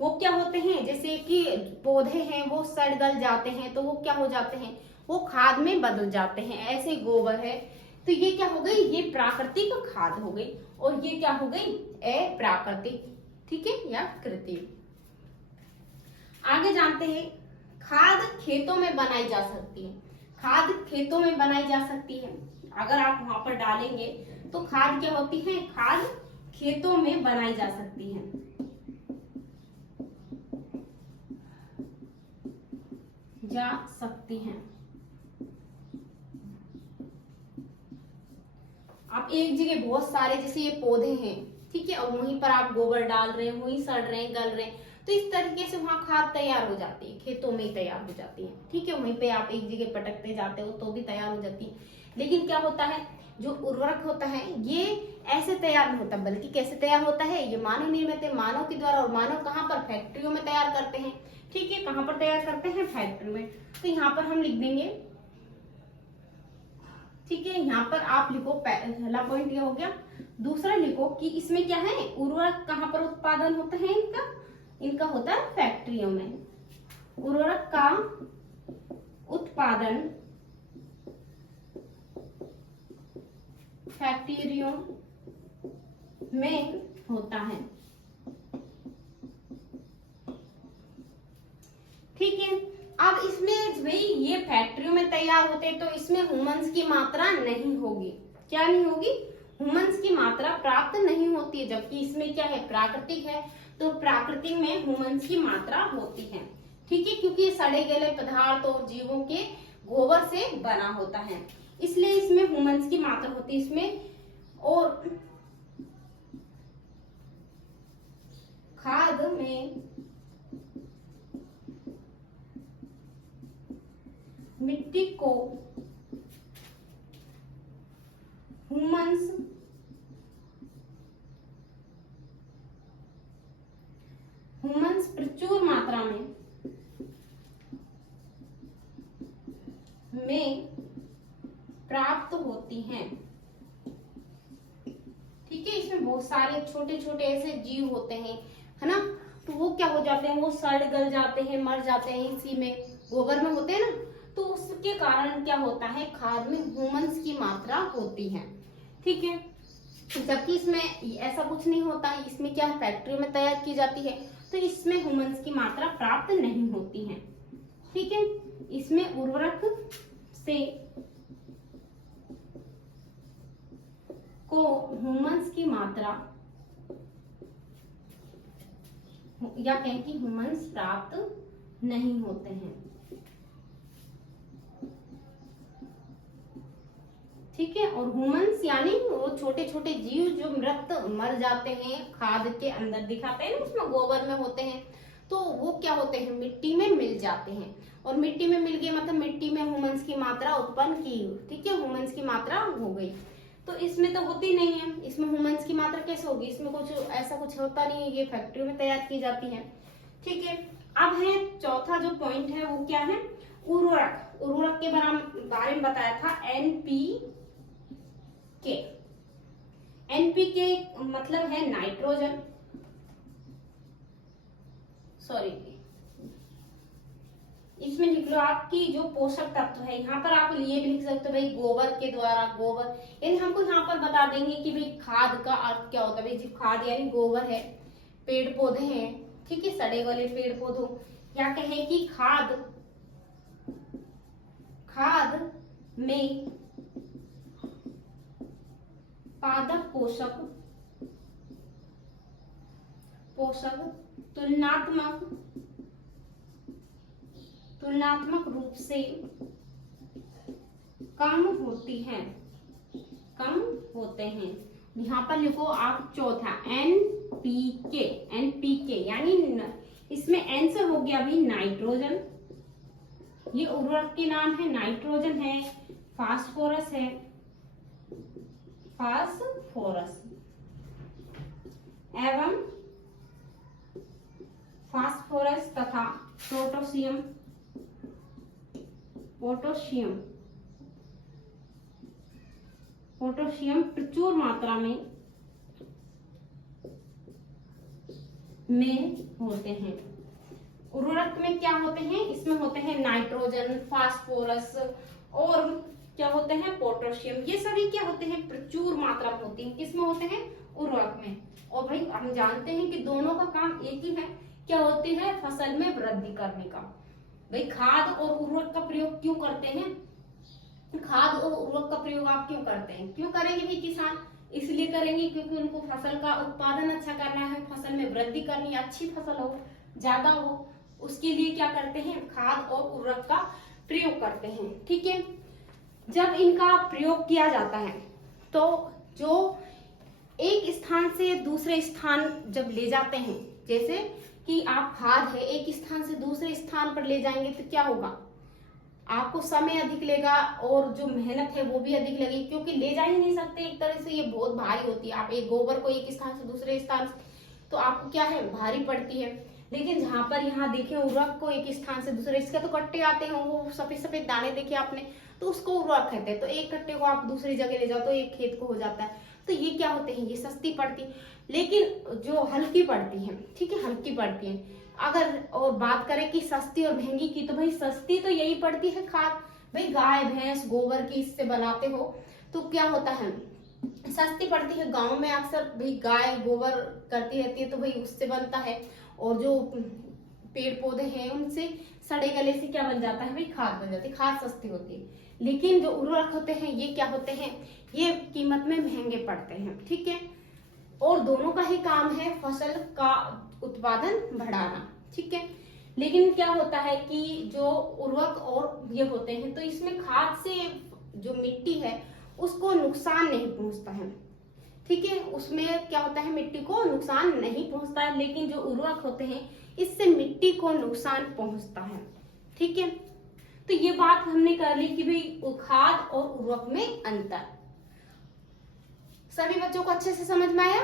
वो क्या होते हैं, जैसे कि पौधे हैं वो सड़ गल जाते हैं, तो वो क्या हो जाते हैं, वो खाद में बदल जाते हैं। ऐसे गोबर है, तो ये क्या हो गई, ये प्राकृतिक खाद हो गई, और ये क्या हो गई, अप्राकृतिक। ठीक है, या कृत्रिम। आगे जानते हैं, खाद खेतों में बनाई जा सकती है। खाद खेतों में बनाई जा सकती है, अगर आप वहां पर डालेंगे तो खाद क्या होती है, खाद खेतों में बनाई जा सकती है। आप एक जगह बहुत सारे जैसे ये पौधे हैं, ठीक है, और वहीं पर आप गोबर डाल रहे हैं, वहीं सड़ रहे हैं, गल रहे हैं, तो इस तरीके से वहां खाद तैयार हो जाती है, खेतों में ही तैयार हो जाती है। ठीक है, वहीं पे आप एक जगह पटकते जाते हो तो भी तैयार हो जाती है। लेकिन क्या होता है, जो उर्वरक होता है ये ऐसे तैयार नहीं होता, बल्कि कैसे तैयार होता है, ये मानव निर्मित है, मानव के द्वारा। और मानव कहाँ पर, फैक्ट्रियों में तैयार करते हैं। ठीक है, कहाँ पर तैयार करते हैं, फैक्ट्री में। तो यहाँ पर हम लिख देंगे, ठीक है, यहाँ पर आप लिखो, पहला पॉइंट ये हो गया। दूसरा लिखो कि इसमें क्या है, उर्वरक कहाँ पर उत्पादन होता है, इनका होता है फैक्ट्रियों में। उर्वरक का उत्पादन फैक्ट्रियों में होता है। ठीक है, अब इसमें भाई ये फैक्ट्रियों में तैयार होते हैं तो इसमें ह्यूमंस की मात्रा नहीं होगी। क्या नहीं होगी? ह्यूमंस की मात्रा प्राप्त नहीं होती है, जबकि इसमें क्या है, प्राकृतिक है, तो प्राकृतिक में ह्यूमंस की मात्रा होती है। ठीक है, क्योंकि ये सड़े गले पदार्थ और जीवों के गोबर से बना होता है, इसलिए इसमें ह्यूमंस की मात्रा होती है इसमें। और खाद में मिट्टी को ह्यूमंस प्रचुर मात्रा में प्राप्त होती हैं। ठीक है, इसमें बहुत सारे छोटे छोटे ऐसे जीव होते हैं, है ना, तो वो क्या हो जाते हैं, वो सड़ गल जाते हैं, मर जाते हैं, इसी में गोबर में होते हैं ना, तो उसके कारण क्या होता है, खाद में ह्यूमंस की मात्रा होती है। ठीक है, जबकि इसमें ऐसा कुछ नहीं होता है, इसमें क्या फैक्ट्रियों में तैयार की जाती है, तो इसमें ह्यूमंस की मात्रा प्राप्त नहीं होती है। ठीक है, इसमें उर्वरक से को ह्यूमंस की मात्रा या कहें कि ह्यूमंस प्राप्त नहीं होते हैं। ठीक है, और ह्यूमंस यानी वो छोटे छोटे जीव जो मृत मर जाते हैं, खाद के अंदर दिखाते हैं ना, उसमें गोबर में होते हैं, तो वो क्या होते हैं, मिट्टी में मिल जाते हैं, और मिट्टी में मिल गए मतलब मिट्टी में ह्यूमंस की मात्रा उत्पन्न की। ठीक है, ह्यूमंस की मात्रा हो गई, तो इसमें तो होती नहीं है, इसमें ह्यूमंस की मात्रा कैसे होगी, इसमें कुछ ऐसा कुछ होता नहीं है, ये फैक्ट्री में तैयार की जाती है। ठीक है, अब है चौथा जो पॉइंट है वो क्या है, उर्वरक। उर्वरक के बारे में बताया था NPK। NPK मतलब है नाइट्रोजन, सॉरी इसमें लिख लो आपकी जो पोषक तत्व है, यहाँ पर आप ये भी लिख सकते हो भाई गोबर के द्वारा, गोबर यानी हमको यहाँ पर बता देंगे कि भाई खाद का अर्थ क्या होता है। भाई जी खाद यानी गोबर है, पेड़ पौधे हैं, ठीक है, सड़े वाले पेड़ पौधों, या कहें कि खाद में पादप पोषक तुलनात्मक रूप से कम होते हैं। यहाँ पर लिखो आप चौथा NPK यानी इसमें N से हो गया भी नाइट्रोजन, ये उर्वरक के नाम है, नाइट्रोजन है, फास्फोरस है, एवं फास्फोरस तथा पोटेशियम प्रचुर मात्रा में होते हैं। उर्वरक में क्या होते हैं, इसमें होते हैं नाइट्रोजन, फास्फोरस और क्या होते हैं, पोटेशियम, ये सभी क्या होते हैं, प्रचुर मात्रा में होती हैं। किसमें होते हैं, उर्वरक में। और भाई हम जानते हैं कि दोनों का काम एक ही है, क्या होती है, फसल में वृद्धि करने का। भाई खाद और उर्वरक का प्रयोग क्यों करते हैं, खाद और उर्वरक का प्रयोग आप क्यों करते हैं, क्यों करेंगे भाई किसान, इसलिए करेंगे क्योंकि उनको फसल का उत्पादन अच्छा करना है, फसल में वृद्धि करनी है, अच्छी फसल हो, ज्यादा हो, उसके लिए क्या करते हैं, खाद और उर्वरक का प्रयोग करते हैं। ठीक है, जब इनका प्रयोग किया जाता है तो जो एक स्थान से दूसरे स्थान जब ले जाते हैं, जैसे कि आप खाद है एक स्थान से दूसरे स्थान पर ले जाएंगे तो क्या होगा, आपको समय अधिक लेगा और जो मेहनत है वो भी अधिक लगेगी, क्योंकि ले जा ही नहीं सकते, एक तरह से ये बहुत भारी होती है। आप एक गोबर को एक स्थान से दूसरे स्थान तो आपको क्या है, भारी पड़ती है। लेकिन जहां पर यहाँ देखें उर्वरक को एक स्थान से दूसरे, इसके तो कट्टे आते हैं, वो सफेद सफेद दाने देखे आपने, तो उसको उर्वरक कहते हैं। तो एक कट्टे को आप दूसरी जगह ले जाओ तो एक खेत को हो जाता है। तो ये क्या होते हैं, ये सस्ती पड़ती, लेकिन जो हल्की पड़ती है, ठीक है, हल्की पड़ती है। अगर और बात करें कि सस्ती और महंगी की, तो भाई सस्ती तो यही पड़ती है खाद, भाई गाय भैंस गोबर की इससे बनाते हो तो क्या होता है, सस्ती पड़ती है। गांव में अक्सर भाई गाय गोबर करती रहती है तो भाई उससे बनता है, और जो पेड़ पौधे हैं उनसे सड़े गले से क्या बन जाता है भाई, खाद बन जाती है। खाद सस्ती होती है। लेकिन जो उर्वरक होते हैं ये क्या होते हैं, ये कीमत में महंगे पड़ते हैं, ठीक है। और दोनों का ही काम है फसल का उत्पादन बढ़ाना, ठीक है। लेकिन क्या होता है कि जो उर्वरक और ये होते हैं तो इसमें खाद से जो मिट्टी है उसको नुकसान नहीं पहुंचता है, ठीक है। उसमें क्या होता है, मिट्टी को नुकसान नहीं पहुंचता है, लेकिन जो उर्वरक होते हैं इससे मिट्टी को नुकसान पहुंचता है, ठीक है। तो ये बात हमने कर ली कि भाई खाद और उर्वरक में अंतर। सभी बच्चों को अच्छे से समझ में आया,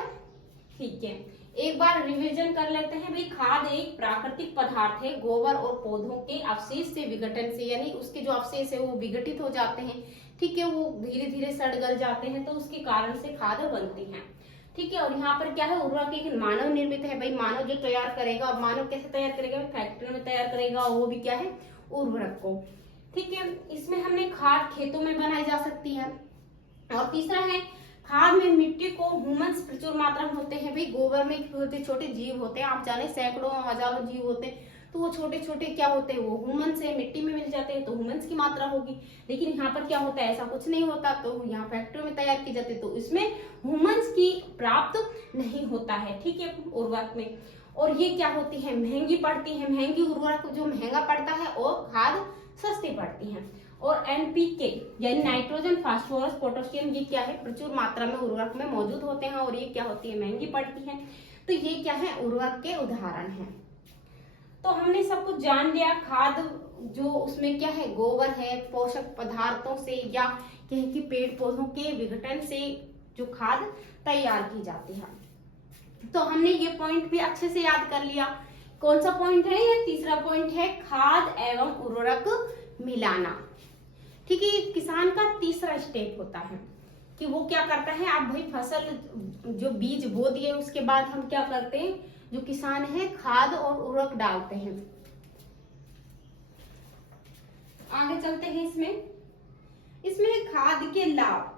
ठीक है। एक बार रिवीजन कर लेते हैं। भाई खाद एक प्राकृतिक पदार्थ है, गोबर और पौधों के अवशेष से विघटन से, यानी उसके जो अवशेष है वो विघटित हो जाते हैं, ठीक है, वो धीरे धीरे सड़ गल जाते हैं तो उसके कारण से खाद बनती है, ठीक है। और यहाँ पर क्या है, उर्वरक एक मानव निर्मित है। भाई मानव जो तैयार करेगा, और मानव कैसे तैयार करेगा, फैक्ट्री में तैयार करेगा, वो भी क्या है, उर्वरक को, ठीक है। इसमें हमने खाद खेतों में बनाई जा सकती है। और तीसरा है, खाद में मिट्टी को ह्यूमन्स प्रचुर मात्रा में होते हैं। भाई गोबर में छोटे छोटे जीव होते हैं, आप जाने सैकड़ों हजारों जीव होते हैं, तो वो छोटे छोटे क्या होते हैं, वो ह्यूमन्स है, मिट्टी में मिल जाते हैं तो ह्यूमन्स की मात्रा होगी। लेकिन यहाँ पर क्या होता है, ऐसा कुछ नहीं होता, तो यहाँ फैक्ट्री में तैयार की जाती है तो इसमें ह्यूमन्स की प्राप्त नहीं होता है, ठीक है, उर्वरक में। और ये क्या होती है, महंगी पड़ती है। महंगी उर्वरक जो महंगा पड़ता है और खाद सस्ती पड़ती है। और एनपीके यानी नाइट्रोजन फास्फोरस पोटेशियम ये क्या है, प्रचुर मात्रा में उर्वरक में मौजूद होते हैं, और ये क्या होती है, महंगी पड़ती है। तो ये क्या है, उर्वरक के उदाहरण हैं। तो हमने सब कुछ जान लिया। खाद जो उसमें क्या है, गोबर है, पोषक पदार्थों से या कहें कि पेड़ पौधों के विघटन से जो खाद तैयार की जाती है। तो हमने ये पॉइंट भी अच्छे से याद कर लिया। कौन सा पॉइंट है, ये तीसरा पॉइंट है, खाद एवं उर्वरक मिलाना, ठीक है। किसान का तीसरा स्टेप होता है कि वो क्या करता है, आप भाई फसल जो बीज बो दिए उसके बाद हम क्या करते हैं, जो किसान है खाद और उर्वरक डालते हैं। आगे चलते हैं। इसमें है खाद के लाभ।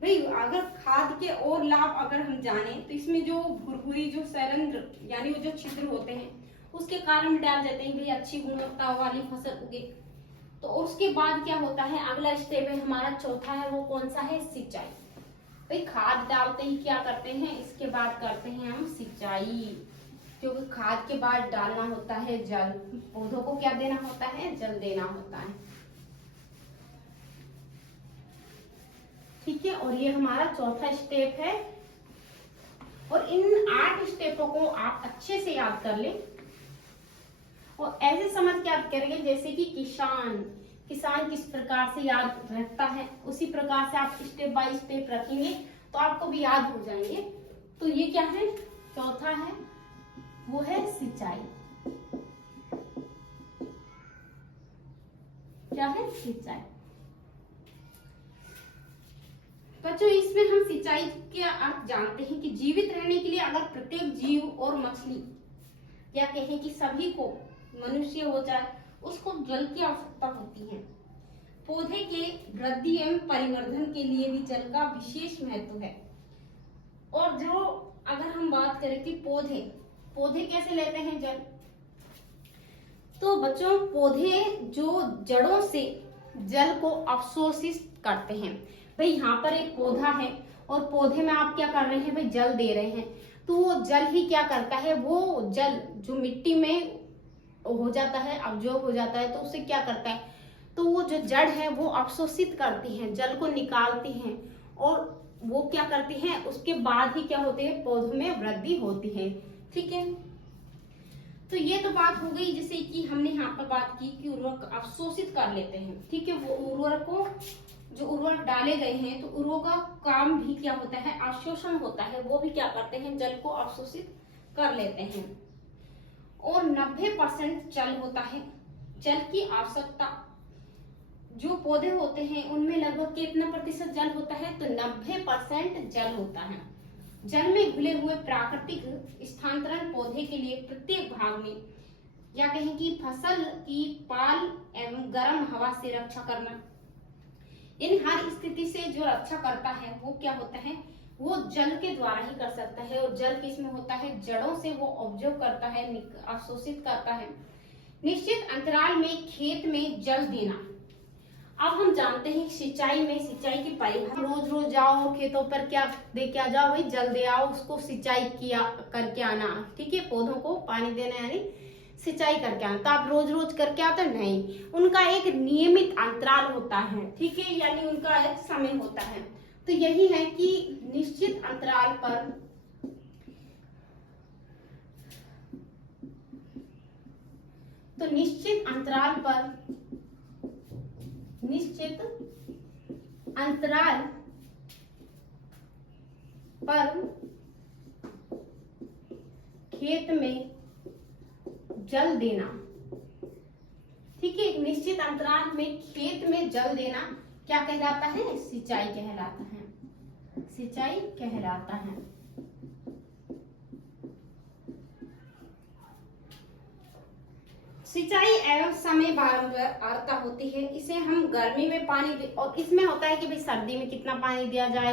भाई अगर खाद के और लाभ अगर हम जाने तो इसमें जो भुरभुरी जो सरंध्र यानी वो जो छिद्र होते हैं उसके कारण डाल देते हैं, भाई अच्छी गुणवत्ता वाली फसल उगे। तो उसके बाद क्या होता है, अगला स्टेप है हमारा चौथा है, वो कौन सा है, सिंचाई। भाई खाद डालते ही क्या करते हैं, इसके बाद करते हैं हम सिंचाई, क्योंकि खाद के बाद डालना होता है जल, पौधों को क्या देना होता है, जल देना होता है, ठीक है। और ये हमारा चौथा स्टेप है। और इन 8 स्टेपों को आप अच्छे से याद कर लें और ऐसे समझ के याद करेंगे जैसे कि किसान किस प्रकार से याद रखता है, उसी प्रकार से आप स्टेप बाय स्टेप रखेंगे तो आपको भी याद हो जाएंगे। तो ये क्या है, चौथा है, वो है सिंचाई। क्या है, सिंचाई। बच्चों इसमें हम सिंचाई के अर्थ जानते हैं कि जीवित रहने के लिए अगर प्रत्येक जीव और मछली या कहें कि सभी को, मनुष्य हो जाए, उसको जल की आवश्यकता होती है। पौधे के वृद्धि एवं परिवर्धन के लिए भी जल का विशेष महत्व है। और जो अगर हम बात करें कि पौधे कैसे लेते हैं जल, तो बच्चों पौधे जो जड़ों से जल को अवशोषित करते हैं। भाई यहाँ पर एक पौधा है और पौधे में आप क्या कर रहे हैं, भाई जल दे रहे हैं, तो वो जल ही क्या करता है, वो जल जो मिट्टी में हो जाता है, अब्जॉर्ब हो जाता है, तो उससे क्या करता है, तो वो जो जड़ है वो अवशोषित करती हैं, जल को निकालती हैं, और वो क्या करती हैं, उसके बाद ही क्या होते हैं, पौधों में वृद्धि होती है, ठीक है। तो ये तो बात हो गई जैसे कि हमने यहाँ पर बात की कि उर्वरक अवशोषित कर लेते हैं, ठीक है। वो उर्वरक को जो उर्वरक डाले गए हैं तो उर्वरक का काम भी क्या होता है, अवशोषण होता है, वो भी क्या करते हैं, जल को अवशोषित कर लेते हैं। और 90% जल होता है, जल की आवश्यकता जो पौधे होते हैं उनमें लगभग कितना प्रतिशत जल होता है, तो 90% जल होता है। जल में घुले हुए प्राकृतिक स्थानांतरण पौधे के लिए प्रत्येक भाग में या कहें कि फसल की पाल एवं गर्म हवा से रक्षा करना। इन हर स्थिति से जो रक्षा करता है वो क्या होता है, वो जल के द्वारा ही कर सकता है। और जल किसमें होता है, जड़ों से वो ऑब्जर्व करता है, अवशोषित करता है। निश्चित अंतराल में खेत में जल देना। अब हम जानते हैं सिंचाई में सिंचाई की परिभाषा, रोज रोज जाओ खेतों पर क्या दे के आ जाओ, वही जल दे आओ, उसको सिंचाई किया करके आना। ठीक है, पौधों को पानी देना यानी सिंचाई करके आना। तो आप रोज रोज करके आते नहीं, उनका एक नियमित अंतराल होता है। ठीक है, यानी उनका एक समय होता है। तो यही है कि निश्चित अंतराल पर निश्चित अंतराल पर खेत में जल देना। ठीक है, एक निश्चित अंतराल में खेत में जल देना क्या कहलाता है, सिंचाई कहलाता है। सिंचाई कहलाता है। सिंचाई एवं समय बारंबारता होती है। इसे हम गर्मी में पानी और इसमें होता है कि भाई सर्दी में कितना पानी दिया जाए,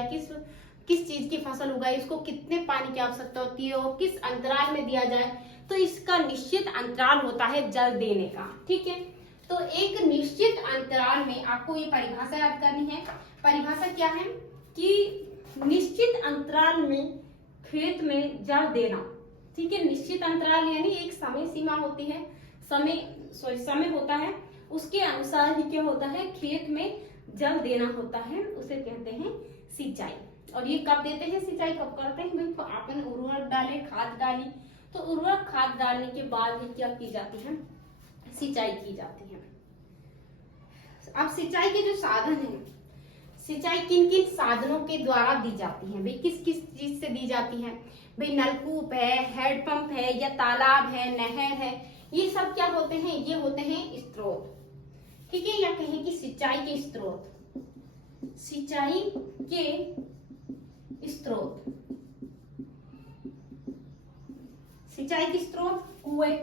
किस चीज की फसल उगाई, उसको कितने पानी की आवश्यकता होती है और किस अंतराल में दिया जाए। तो इसका निश्चित अंतराल होता है जल देने का। ठीक है, तो एक निश्चित अंतराल में आपको ये परिभाषा याद करनी है। परिभाषा क्या है कि निश्चित अंतराल में खेत में जल देना। ठीक है, निश्चित अंतराल यानी एक समय सीमा होती है, समय होता है, उसके अनुसार ही क्या होता है, खेत में जल देना होता है, उसे कहते हैं सिंचाई। और ये कब देते हैं सिंचाई, कब करते हैं भाई, आपने उर्वरक डाले, खाद डाली, तो उर्वरक खाद डालने के बाद ही क्या की जाती है, सिंचाई की जाती है। अब सिंचाई के जो साधन हैं, सिंचाई किन किन साधनों के द्वारा दी जाती है, भाई किस किस चीज से दी जाती है, भाई नलकूप है, हैंडपंप है, या तालाब है, नहर है, ये सब क्या होते हैं, ये होते हैं स्रोत। ठीक है, या कहें कि सिंचाई के स्रोत, सिंचाई के स्रोत, सिंचाई के स्रोत कुएं,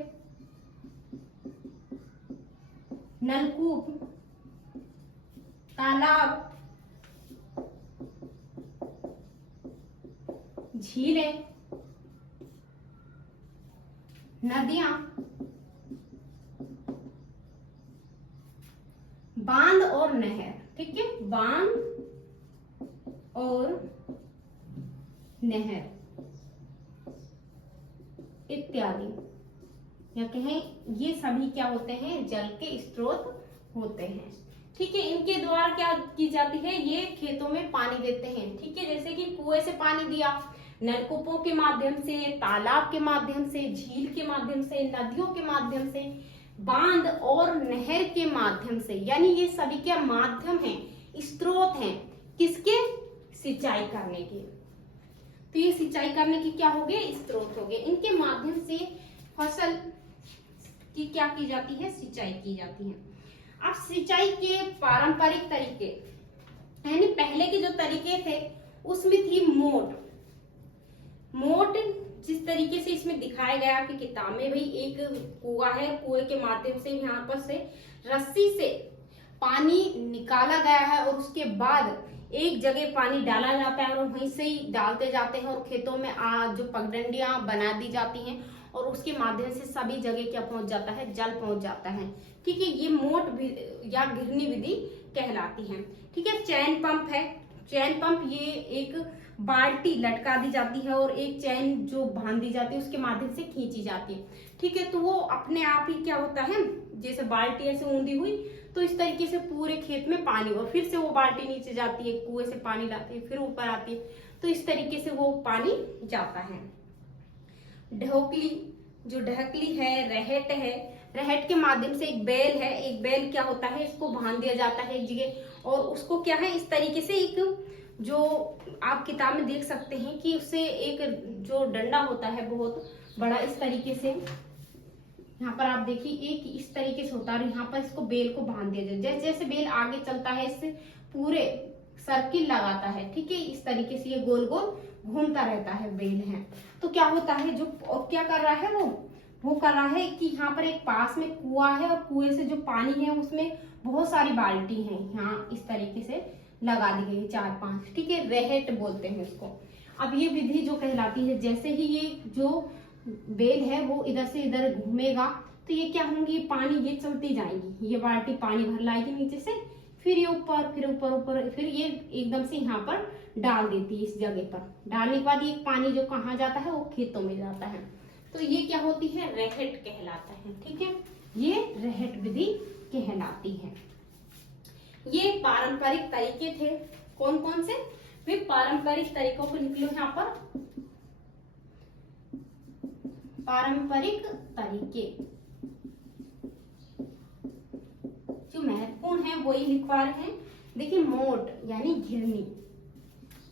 नलकूप, तालाब, झीलें, नदियां, बांध और नहर। ठीक है, बांध और नहर इत्यादि, या कहें ये सभी क्या होते हैं, जल के स्रोत होते हैं। ठीक है, इनके द्वारा क्या की जाती है, ये खेतों में पानी देते हैं। ठीक है, जैसे कि कुएं से पानी दिया, नलकूपों के माध्यम से, तालाब के माध्यम से, झील के माध्यम से, नदियों के माध्यम से, बांध और नहर के माध्यम से, यानी ये सभी क्या माध्यम हैं, स्रोत हैं, किसके, सिंचाई करने के। तो ये सिंचाई करने के क्या हो गए, स्रोत हो गए। इनके माध्यम से फसल की क्या की जाती है, सिंचाई की जाती है। अब सिंचाई के पारंपरिक तरीके, यानी पहले के जो तरीके थे उसमें थी मोट जिस तरीके से इसमें दिखाया गया आपकी किताब में, भाई एक कुआं है, कुएं के माध्यम से यहाँ पर से रस्सी से पानी निकाला गया है और उसके बाद एक जगह पानी डाला जाता है और वहीं से ही डालते जाते हैं और खेतों में जो पगडंडियां बना दी जाती हैं और उसके माध्यम से सभी जगह क्या पहुंच जाता है, जल पहुंच जाता है। ठीक है, ये मोट या घिरनी विधि कहलाती है। ठीक है, चैन पंप है, चैन पंप ये एक बाल्टी लटका दी जाती है और एक चैन जो बांध दी जाती है उसके माध्यम से खींची जाती है। ठीक है, तो वो अपने आप ही क्या होता है, जैसे बाल्टी ऐसे ऊंधी हुई तो इस तरीके से पूरे खेत में पानी, और फिर से वो बाल्टी नीचे जाती है, कुएं से पानी लाती है, फिर ऊपर आती है, तो इस तरीके से वो पानी जाता है। ढोकली, जो ढकली है, रहट है, रहट के माध्यम से एक बैल है, एक बैल क्या होता है, इसको बांध दिया जाता है एक जगह और उसको क्या है, इस तरीके से एक जो आप किताब में देख सकते हैं कि उससे एक जो डंडा होता है बहुत बड़ा, इस तरीके से यहाँ पर आप देखिए एक इस तरीके से होता है और यहाँ पर इसको बेल को बांध दिया जाए। जैसे जैसे बेल आगे चलता है इससे पूरे सर्किल लगाता है। ठीक है, इस तरीके से ये गोल गोल घूमता रहता है बेल है। तो क्या होता है, जो क्या कर रहा है, वो वो कर रहा है कि यहाँ पर एक पास में कुआं है और कुएं से जो पानी है उसमें बहुत सारी बाल्टी हैं, यहाँ इस तरीके से लगा दी गई 4-5, ठीक है, रेहेट बोलते हैं उसको। अब ये विधि जो कहलाती है, जैसे ही ये जो बेल है वो इधर से इधर घूमेगा तो ये क्या होंगी, पानी ये चलती जाएंगी, ये बाल्टी पानी भर लाएगी नीचे से, फिर ये ऊपर, फिर ऊपर ऊपर, फिर ये एकदम से यहाँ पर डाल देती है इस जगह पर। डालने के बाद ये पानी जो कहाँ जाता है वो खेतों में जाता है, तो ये क्या होती है, रेहेट कहलाता है, ठीक है, ये रेहेट विधि कहलाती है। ये पारंपरिक तरीके थे, कौन कौन से, वे पारंपरिक तरीकों को निकलो यहाँ पर, पारंपरिक तरीके जो महत्वपूर्ण है वही लिख पा रहे हैं। देखिए मोट यानी घिरनी,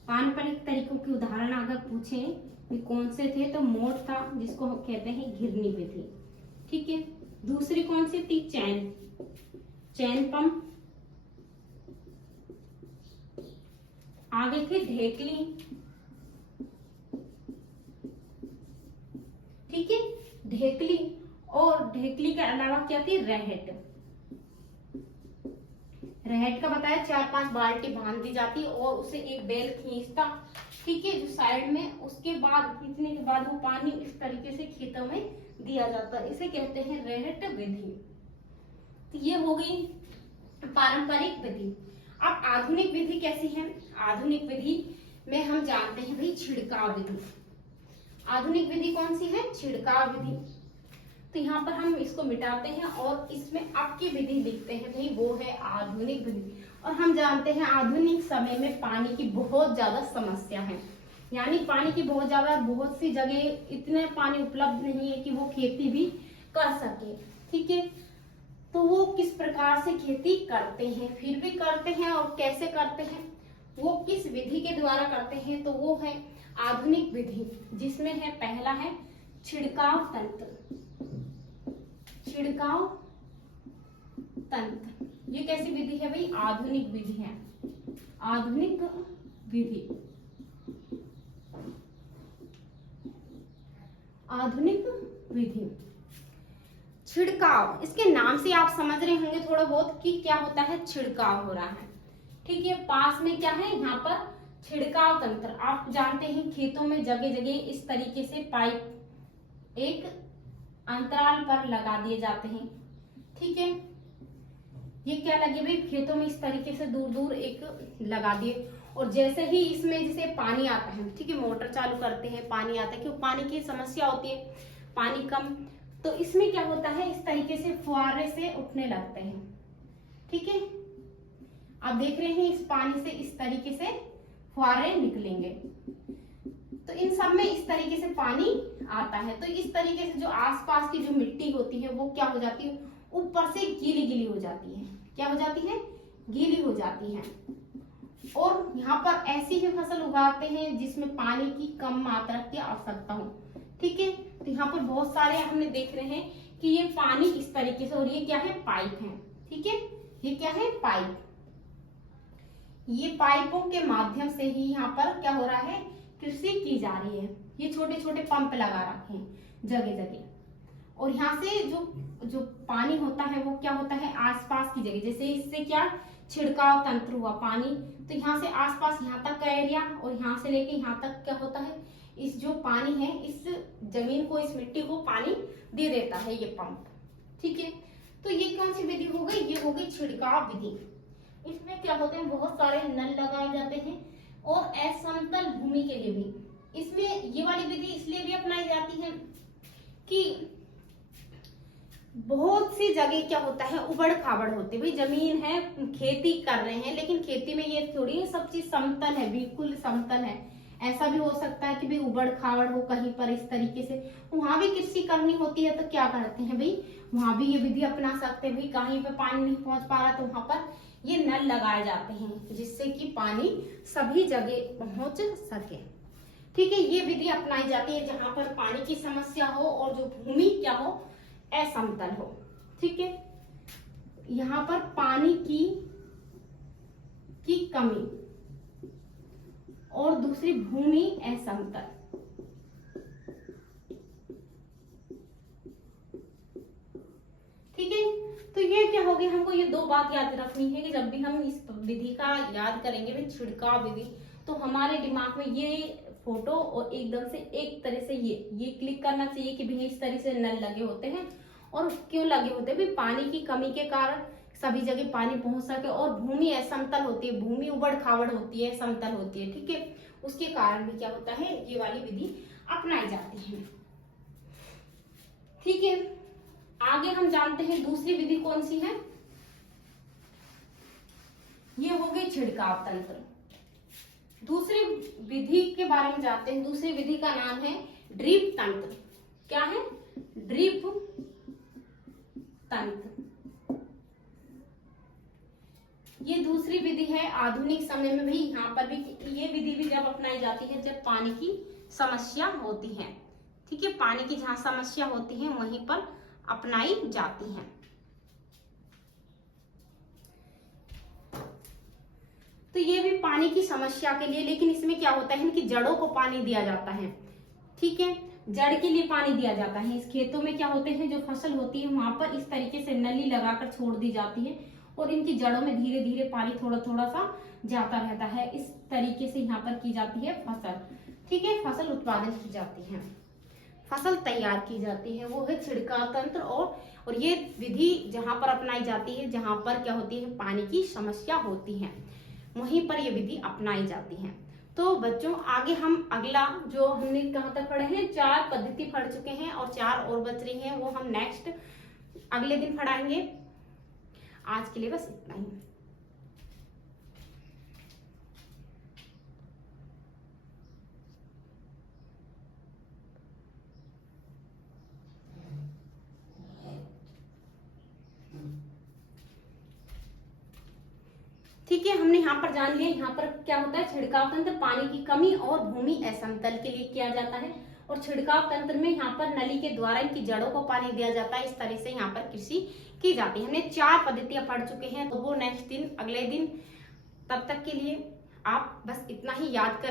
पारंपरिक तरीकों के उदाहरण अगर पूछे कि कौन से थे तो मोट था, जिसको हम कहते हैं घिरनी विधि, ठीक है। दूसरी कौन सी थी, चैन, चैन पंप। आगे थे ढेकली, ठीक है, ढेकली, और ढेकली के अलावा क्या थी, रेहेट। रेहेट का बताया 4-5 बाल्टी बांध दी जाती और उसे एक बैल खींचता, ठीक है, जो साइड में, उसके बाद खींचने के बाद वो पानी इस तरीके से खेतों में दिया जाता है, इसे कहते हैं रेहेट विधि। तो ये हो गई पारंपरिक विधि। अब आधुनिक विधि कैसी है, आधुनिक विधि में हम जानते हैं भाई छिड़काव विधि। आधुनिक विधि कौन सी है, छिड़काव विधि। तो यहाँ पर हम इसको मिटाते हैं और इसमें आपकी विधि लिखते हैं भाई, वो है आधुनिक विधि। और हम जानते हैं आधुनिक समय में पानी की बहुत ज्यादा समस्या है, यानी पानी की बहुत ज्यादा, बहुत सी जगह इतने पानी उपलब्ध नहीं है कि वो खेती भी कर सके, ठीक है। तो वो किस प्रकार से खेती करते हैं, फिर भी करते हैं और कैसे करते हैं, वो किस विधि के द्वारा करते हैं, तो वो है आधुनिक विधि, जिसमें है पहला है छिड़काव तंत्र। छिड़काव तंत्र ये कैसी विधि है भाई, आधुनिक विधि है, आधुनिक विधि, आधुनिक विधि। छिड़काव, इसके नाम से आप समझ रहे होंगे थोड़ा बहुत कि क्या होता है, छिड़काव हो रहा है, ठीक है। पास में क्या है, यहाँ पर छिड़काव तंत्र। आप जानते हैं खेतों में जगह जगह इस तरीके से पाइप एक अंतराल पर लगा दिए जाते हैं, ठीक है। ये क्या लगे भाई, खेतों में इस तरीके से दूर दूर एक लगा दिए, और जैसे ही इसमें जैसे पानी आता है, ठीक है, मोटर चालू करते हैं, पानी आता है, क्यों, पानी की समस्या होती है, पानी कम, तो इसमें क्या होता है, इस तरीके से फुहारे से उठने लगते हैं, ठीक है। आप देख रहे हैं इस पानी से इस तरीके से फुहारे निकलेंगे, तो इन सब में इस तरीके से पानी आता है। तो इस तरीके से जो आसपास की जो मिट्टी होती है वो क्या हो जाती है, ऊपर से गीली गीली हो जाती है, क्या हो जाती है, गीली हो जाती है। और यहाँ पर ऐसी ही फसल उगाते हैं जिसमें पानी की कम मात्रा की आवश्यकता हो, ठीक है। तो यहाँ पर बहुत सारे हमने देख रहे हैं कि ये पानी इस तरीके से, और ये क्या है, पाइप है, ठीक है, ये क्या है, पाइप। ये पाइपों के माध्यम से ही यहाँ पर क्या हो रहा है, कृषि की जा रही है। ये छोटे छोटे पंप लगा रखे हैं जगह जगह, और यहाँ से जो पानी होता है वो क्या होता है, आसपास की जगह, जैसे इससे क्या छिड़काव तंत्र हुआ पानी, तो यहाँ से आसपास यहाँ तक का एरिया, और यहाँ से लेके यहाँ तक क्या होता है, इस जो पानी है इस जमीन को, इस मिट्टी को पानी दे देता है ये पंप, ठीक है। तो ये कौन सी विधि हो गई, ये हो गई छिड़काव विधि। इसमें क्या होते हैं, बहुत सारे नल लगाए जाते हैं, और असमतल भूमि के लिए भी इसमें ये वाली विधि इसलिए भी अपनाई जाती है कि बहुत सी जगह क्या होता है, उबड़ खाबड़ होती है, भाई जमीन है, खेती कर रहे हैं, लेकिन खेती में ये थोड़ी सब चीज समतल है, बिल्कुल समतल है। ऐसा भी हो सकता है कि भाई उबड़ खाबड़ हो कहीं पर, इस तरीके से वहां भी कृषि करनी होती है, तो क्या करते हैं भाई, वहां भी ये विधि अपना सकते हैं। भाई कहीं पे पानी नहीं पहुंच पा रहा तो वहां पर ये नल लगाए जाते हैं, जिससे कि पानी सभी जगह पहुंच सके, ठीक है। ये विधि अपनाई जाती है जहां पर पानी की समस्या हो और जो भूमि क्या हो, असमतल हो, ठीक है। यहाँ पर पानी की कमी और दूसरी भूमि असमतल, तो ये क्या हो गया, हमको ये दो बात याद रखनी है कि जब भी हम इस विधि का याद करेंगे भी छिड़काव विधि, तो हमारे दिमाग में ये फोटो और एकदम से एक तरह से ये क्लिक करना चाहिए कि भैया इस तरह से नल लगे होते हैं। और क्यों लगे होते हैं भी, पानी की कमी के कारण सभी जगह पानी पहुंच सके, और भूमि असमतल होती है, भूमि उबड़ खाबड़ होती है, समतल होती है, ठीक है, उसके कारण भी क्या होता है ये वाली विधि अपनाई जाती है। ठीक है, आगे हम जानते हैं दूसरी विधि कौन सी है। ये हो गई छिड़काव तंत्र। दूसरी विधि के बारे में जानते हैं। दूसरी विधि का नाम है ड्रिप तंत्र। क्या है? ड्रिप तंत्र। ये दूसरी विधि है। आधुनिक समय में भी यहाँ पर भी ये विधि भी जब अपनाई जाती है जब पानी की समस्या होती है। ठीक है, पानी की जहां समस्या होती है वहीं पर अपनाई जाती है। तो ये भी पानी की समस्या के लिए, लेकिन इसमें क्या होता है कि जड़ों को पानी दिया जाता है। ठीक है, जड़ के लिए पानी दिया जाता है। इस खेतों में क्या होते हैं, जो फसल होती है वहां पर इस तरीके से नली लगाकर छोड़ दी जाती है और इनकी जड़ों में धीरे धीरे पानी थोड़ा थोड़ा सा जाता रहता है। इस तरीके से यहाँ पर की जाती है फसल। ठीक है, फसल उत्पादन की जाती है, फसल तैयार की जाती है, वो है छिड़काव तंत्र। और ये विधि जहां पर अपनाई जाती है जहां पर क्या होती है पानी की समस्या होती है, वहीं पर ये विधि अपनाई जाती है। तो बच्चों आगे हम अगला जो हमने कहाँ तक पढ़े हैं, 4 पद्धति पढ़ चुके हैं और 4 और बच रही हैं, वो हम नेक्स्ट अगले दिन पढ़ाएंगे। आज के लिए बस इतना ही। ठीक है, हमने यहाँ पर जान लिया यहाँ पर क्या होता है। छिड़काव तंत्र पानी की कमी और भूमि असमतल के लिए किया जाता है, और छिड़काव तंत्र में यहाँ पर नली के द्वारा इनकी जड़ों को पानी दिया जाता है। इस तरह से यहाँ पर कृषि की जाती है। हमने 4 पद्धतियां पढ़ चुके हैं, तो वो नेक्स्ट दिन अगले दिन, तब तक के लिए आप बस इतना ही याद कर